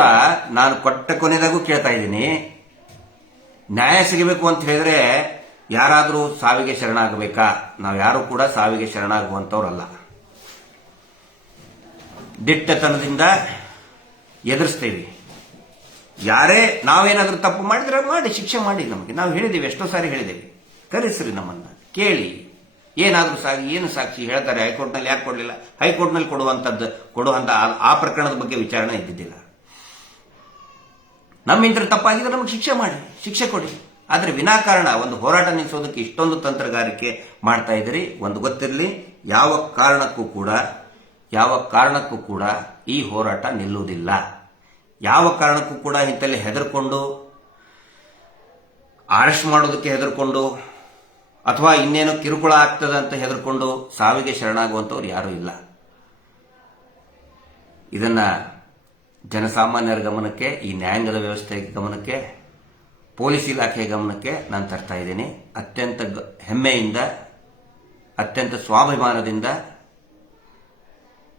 ನಾನು ಕೊನೆದಾಗೂ ಕೇಳ್ತಾ ಇದ್ದೀನಿ, ನ್ಯಾಯ ಸಿಗಬೇಕು ಅಂತ ಹೇಳಿದ್ರೆ ಯಾರಾದರೂ ಸಾವಿಗೆ ಶರಣಾಗಬೇಕಾ? ನಾವು ಯಾರು ಕೂಡ ಸಾವಿಗೆ ಶರಣಾಗುವಂತವ್ರಲ್ಲ. ದಿಟ್ಟತನದಿಂದ ಎದುರಿಸ್ತೇವೆ. ಯಾರೇ ನಾವೇನಾದ್ರೂ ತಪ್ಪು ಮಾಡಿದ್ರೆ ಮಾಡಿ ಶಿಕ್ಷೆ ಮಾಡಿ. ನಮಗೆ ನಾವು ಹೇಳಿದ್ದೀವಿ, ಎಷ್ಟೋ ಸಾರಿ ಹೇಳಿದ್ದೇವೆ, ಕರೆಸ್ರಿ ನಮ್ಮನ್ನ, ಕೇಳಿ. ಏನಾದ್ರೂ ಏನು ಸಾಕ್ಷಿ ಹೇಳ್ತಾರೆ, ಹೈಕೋರ್ಟ್ನಲ್ಲಿ ಯಾಕೆ ಕೊಡಲಿಲ್ಲ? ಹೈಕೋರ್ಟ್ನಲ್ಲಿ ಕೊಡುವಂತ ಆ ಪ್ರಕರಣದ ಬಗ್ಗೆ ವಿಚಾರಣೆ ಇದ್ದಿದ್ದಿಲ್ಲ. ನಮ್ಮಿಂದ ತಪ್ಪಾಗಿದ್ರೆ ನಮಗೆ ಶಿಕ್ಷೆ ಮಾಡಿ, ಶಿಕ್ಷೆ ಕೊಡಿ. ಆದ್ರೆ ವಿನಾಕಾರಣ ಒಂದು ಹೋರಾಟ ನಿಲ್ಲಿಸೋದಕ್ಕೆ ಇಷ್ಟೊಂದು ತಂತ್ರಗಾರಿಕೆ ಮಾಡ್ತಾ ಇದ್ದೀರಿ. ಒಂದು ಗೊತ್ತಿರಲಿ, ಯಾವ ಕಾರಣಕ್ಕೂ ಕೂಡ ಈ ಹೋರಾಟ ನಿಲ್ಲುವುದಿಲ್ಲ. ಯಾವ ಕಾರಣಕ್ಕೂ ಕೂಡ ಇಂತಲ್ಲಿ ಹೆದರ್ಕೊಂಡು, ಅರೆಸ್ಟ್ ಮಾಡೋದಕ್ಕೆ ಹೆದರ್ಕೊಂಡು, ಅಥವಾ ಇನ್ನೇನೋ ಕಿರುಕುಳ ಆಗ್ತದೆ ಅಂತ ಹೆದರ್ಕೊಂಡು ಸಾವಿಗೆ ಶರಣಾಗುವಂತವ್ರು ಯಾರೂ ಇಲ್ಲ. ಇದನ್ನ ಜನಸಾಮಾನ್ಯರ ಗಮನಕ್ಕೆ, ಈ ನ್ಯಾಯಾಂಗದ ವ್ಯವಸ್ಥೆ ಗಮನಕ್ಕೆ, ಪೊಲೀಸ್ ಇಲಾಖೆ ಗಮನಕ್ಕೆ ನಾನು ತರ್ತಾ ಇದ್ದೀನಿ. ಅತ್ಯಂತ ಹೆಮ್ಮೆಯಿಂದ, ಅತ್ಯಂತ ಸ್ವಾಭಿಮಾನದಿಂದ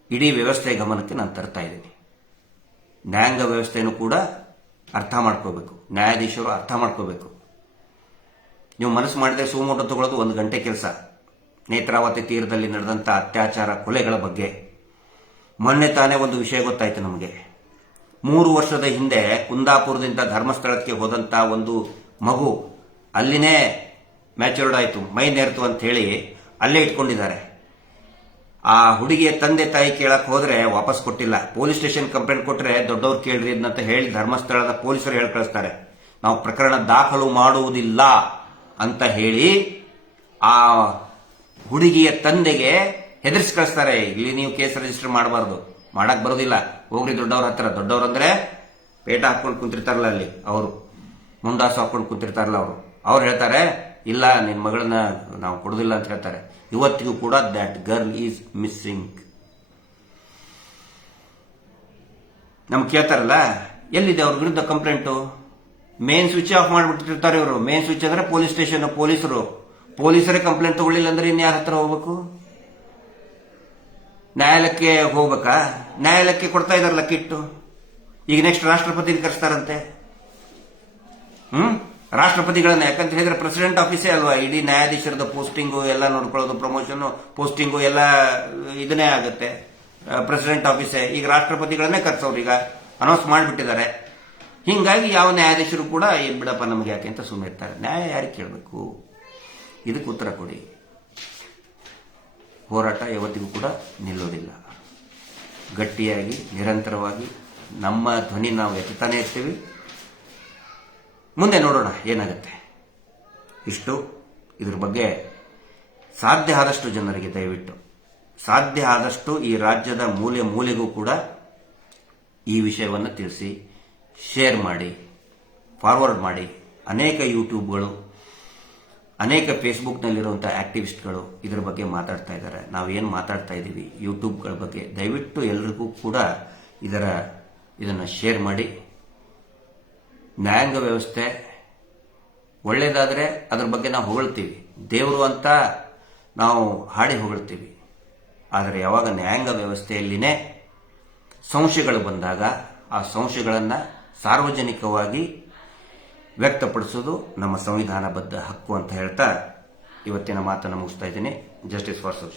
ಇಡೀ ವ್ಯವಸ್ಥೆ ಗಮನಕ್ಕೆ ನಾನು ತರ್ತಾ ಇದ್ದೀನಿ. ನ್ಯಾಯಾಂಗ ವ್ಯವಸ್ಥೆಯನ್ನು ಕೂಡ ಅರ್ಥ ಮಾಡ್ಕೋಬೇಕು, ನ್ಯಾಯಾಧೀಶರು ಅರ್ಥ ಮಾಡ್ಕೋಬೇಕು. ನೀವು ಮನಸ್ಸು ಮಾಡಿದ್ರೆ ಸುಮೋಟೋ ತಗೊಳ್ಳೋದು 1 ಗಂಟೆ ಕೆಲಸ. ನೇತ್ರಾವತಿ ತೀರದಲ್ಲಿ ನಡೆದಂಥ ಅತ್ಯಾಚಾರ, ಕೊಲೆಗಳ ಬಗ್ಗೆ ಮೊನ್ನೆ ತಾನೇ ಒಂದು ವಿಷಯ ಗೊತ್ತಾಯ್ತು ನಮಗೆ. 3 ವರ್ಷದ ಹಿಂದೆ ಕುಂದಾಪುರದಿಂದ ಧರ್ಮಸ್ಥಳಕ್ಕೆ ಹೋದಂತ ಒಂದು ಮಗು ಅಲ್ಲಿನೇ ಮ್ಯಾಚೂರ್ಡ್ ಆಯಿತು, ಮೈ ನೇರ್ತು ಅಂತ ಹೇಳಿ ಅಲ್ಲೇ ಇಟ್ಕೊಂಡಿದ್ದಾರೆ. ಆ ಹುಡುಗಿಯ ತಂದೆ ತಾಯಿ ಕೇಳಕ್ ಹೋದ್ರೆ ವಾಪಸ್ ಕೊಟ್ಟಿಲ್ಲ. ಪೊಲೀಸ್ ಸ್ಟೇಷನ್ ಕಂಪ್ಲೇಂಟ್ ಕೊಟ್ರೆ ದೊಡ್ಡವ್ರು ಕೇಳ್ರಿ ಅಂತ ಹೇಳಿ ಧರ್ಮಸ್ಥಳದ ಪೊಲೀಸರು ಹೇಳಿ ಕಳಿಸ್ತಾರೆ, ನಾವು ಪ್ರಕರಣ ದಾಖಲು ಮಾಡುವುದಿಲ್ಲ ಅಂತ ಹೇಳಿ ಆ ಹುಡುಗಿಯ ತಂದೆಗೆ ಹೆದರ್ಸಿ ಕಳಿಸ್ತಾರೆ. ಇಲ್ಲಿ ನೀವು ಕೇಸ್ ರಿಜಿಸ್ಟರ್ ಮಾಡಬಾರ್ದು, ಮಾಡಕ್ ಬರೋದಿಲ್ಲ, ಹೋಗ್ರಿ ದೊಡ್ಡವ್ರ ಹತ್ರ. ದೊಡ್ಡವ್ರಂದ್ರೆ ಪೇಟ ಹಾಕೊಂಡು ಕುಂತಿರ್ತಾರಲ್ಲ ಅಲ್ಲಿ, ಅವರು ಮುಂಡಾಸು ಹಾಕೊಂಡು ಕುಂತಿರ್ತಾರಲ್ಲ ಅವ್ರು ಹೇಳ್ತಾರೆ, ಇಲ್ಲ ನಿನ್ನ ಮಗಳನ್ನ ನಾವು ಕೊಡೋದಿಲ್ಲ ಅಂತ ಹೇಳ್ತಾರೆ. ಇವತ್ತಿಗೂ ಕೂಡ ದ್ಯಾಟ್ ಗರ್ಲ್ ಈಸ್ ಮಿಸ್ಸಿಂಗ್. ನಮ್ಗೆ ಕೇಳ್ತಾರಲ್ಲ, ಎಲ್ಲಿದೆ ಅವ್ರ ವಿರುದ್ಧ ಕಂಪ್ಲೇಂಟು? ಮೇನ್ ಸ್ವಿಚ್ ಆಫ್ ಮಾಡಿಬಿಟ್ಟಿರ್ತಾರೆ ಇವರು. ಮೇನ್ ಸ್ವಿಚ್ ಅಂದ್ರೆ ಪೊಲೀಸ್ ಸ್ಟೇಷನ್, ಪೊಲೀಸರೇ ಕಂಪ್ಲೇಂಟ್ ತಗೊಳ್ಳಿಲ್ಲ ಅಂದ್ರೆ ಇನ್ಯಾರ ಹತ್ರ ಹೋಗ್ಬೇಕು? ನ್ಯಾಯಾಲಯಕ್ಕೆ ಹೋಗ್ಬೇಕಾ? ನ್ಯಾಯಾಲಯಕ್ಕೆ ಕೊಡ್ತಾ ಇದಾರಲ್ಲ ಕಿಟ್ಟು. ಈಗ ನೆಕ್ಸ್ಟ್ ರಾಷ್ಟ್ರಪತಿನ ಕರೆಸ್ತಾರಂತೆ. ರಾಷ್ಟ್ರಪತಿಗಳನ್ನ, ಯಾಕಂತ ಹೇಳಿದ್ರೆ ಪ್ರೆಸಿಡೆಂಟ್ ಆಫೀಸೇ ಅಲ್ವಾ ಇಡೀ ನ್ಯಾಯಾಧೀಶರದ ಪೋಸ್ಟಿಂಗು ಎಲ್ಲ ನೋಡ್ಕೊಳ್ಳೋದು, ಪ್ರಮೋಷನ್ ಪೋಸ್ಟಿಂಗು ಎಲ್ಲ ಇದನ್ನೇ ಆಗುತ್ತೆ, ಪ್ರೆಸಿಡೆಂಟ್ ಆಫೀಸೇ. ಈಗ ರಾಷ್ಟ್ರಪತಿಗಳನ್ನೇ ಕರ್ಸೋರು ಈಗ ಅನೌನ್ಸ್ ಮಾಡಿಬಿಟ್ಟಿದ್ದಾರೆ. ಹಿಂಗಾಗಿ ಯಾವ ನ್ಯಾಯಾಧೀಶರು ಕೂಡ ಬಿಡಪ್ಪ ನಮಗೆ ಯಾಕೆ ಅಂತ ಸುಮ್ಮನೆ ಇರ್ತಾರೆ. ನ್ಯಾಯ ಯಾರಿಗೆ ಕೇಳಬೇಕು? ಇದಕ್ಕೆ ಉತ್ತರ ಕೊಡಿ. ಹೋರಾಟ ಯಾವತ್ತಿಗೂ ಕೂಡ ನಿಲ್ಲೋದಿಲ್ಲ. ಗಟ್ಟಿಯಾಗಿ ನಿರಂತರವಾಗಿ ನಮ್ಮ ಧ್ವನಿ ನಾವು ಎತ್ತುತ್ತಾನೆ ಇರ್ತೀವಿ. ಮುಂದೆ ನೋಡೋಣ ಏನಾಗುತ್ತೆ. ಇಷ್ಟು ಇದ್ರ ಬಗ್ಗೆ ಸಾಧ್ಯ ಆದಷ್ಟು ಜನರಿಗೆ ದಯವಿಟ್ಟು ಸಾಧ್ಯ ಆದಷ್ಟು ಈ ರಾಜ್ಯದ ಮೂಲೆ ಮೂಲೆಗೂ ಕೂಡ ಈ ವಿಷಯವನ್ನು ತಿಳಿಸಿ, ಶೇರ್ ಮಾಡಿ, ಫಾರ್ವರ್ಡ್ ಮಾಡಿ. ಅನೇಕ ಯೂಟ್ಯೂಬ್ಗಳು, ಅನೇಕ ಫೇಸ್ಬುಕ್ನಲ್ಲಿರುವಂಥ ಆಕ್ಟಿವಿಸ್ಟ್ಗಳು ಇದರ ಬಗ್ಗೆ ಮಾತಾಡ್ತಾ ಇದ್ದಾರೆ. ನಾವೇನು ಮಾತಾಡ್ತಾ ಇದ್ದೀವಿ ಯೂಟ್ಯೂಬ್ಗಳ ಬಗ್ಗೆ, ದಯವಿಟ್ಟು ಎಲ್ರಿಗೂ ಕೂಡ ಇದನ್ನು ಶೇರ್ ಮಾಡಿ. ನ್ಯಾಯಾಂಗ ವ್ಯವಸ್ಥೆ ಒಳ್ಳೆಯದಾದರೆ ಅದ್ರ ಬಗ್ಗೆ ನಾವು ಹೊಗಳ್ತೀವಿ, ದೇವರು ಅಂತ ನಾವು ಹಾಡಿ ಹೊಗಳ್ತೀವಿ. ಆದರೆ ಯಾವಾಗ ನ್ಯಾಯಾಂಗ ವ್ಯವಸ್ಥೆಯಲ್ಲಿನೇ ಸಂಶಯಗಳು ಬಂದಾಗ ಆ ಸಂಶಯಗಳನ್ನು ಸಾರ್ವಜನಿಕವಾಗಿ ವ್ಯಕ್ತಪಡಿಸೋದು ನಮ್ಮ ಸಂವಿಧಾನಬದ್ಧ ಹಕ್ಕು ಅಂತ ಹೇಳ್ತಾ ಇವತ್ತಿನ ಮಾತನ್ನು ಮುಗಿಸ್ತಾ ಇದ್ದೀನಿ. Justice for subject.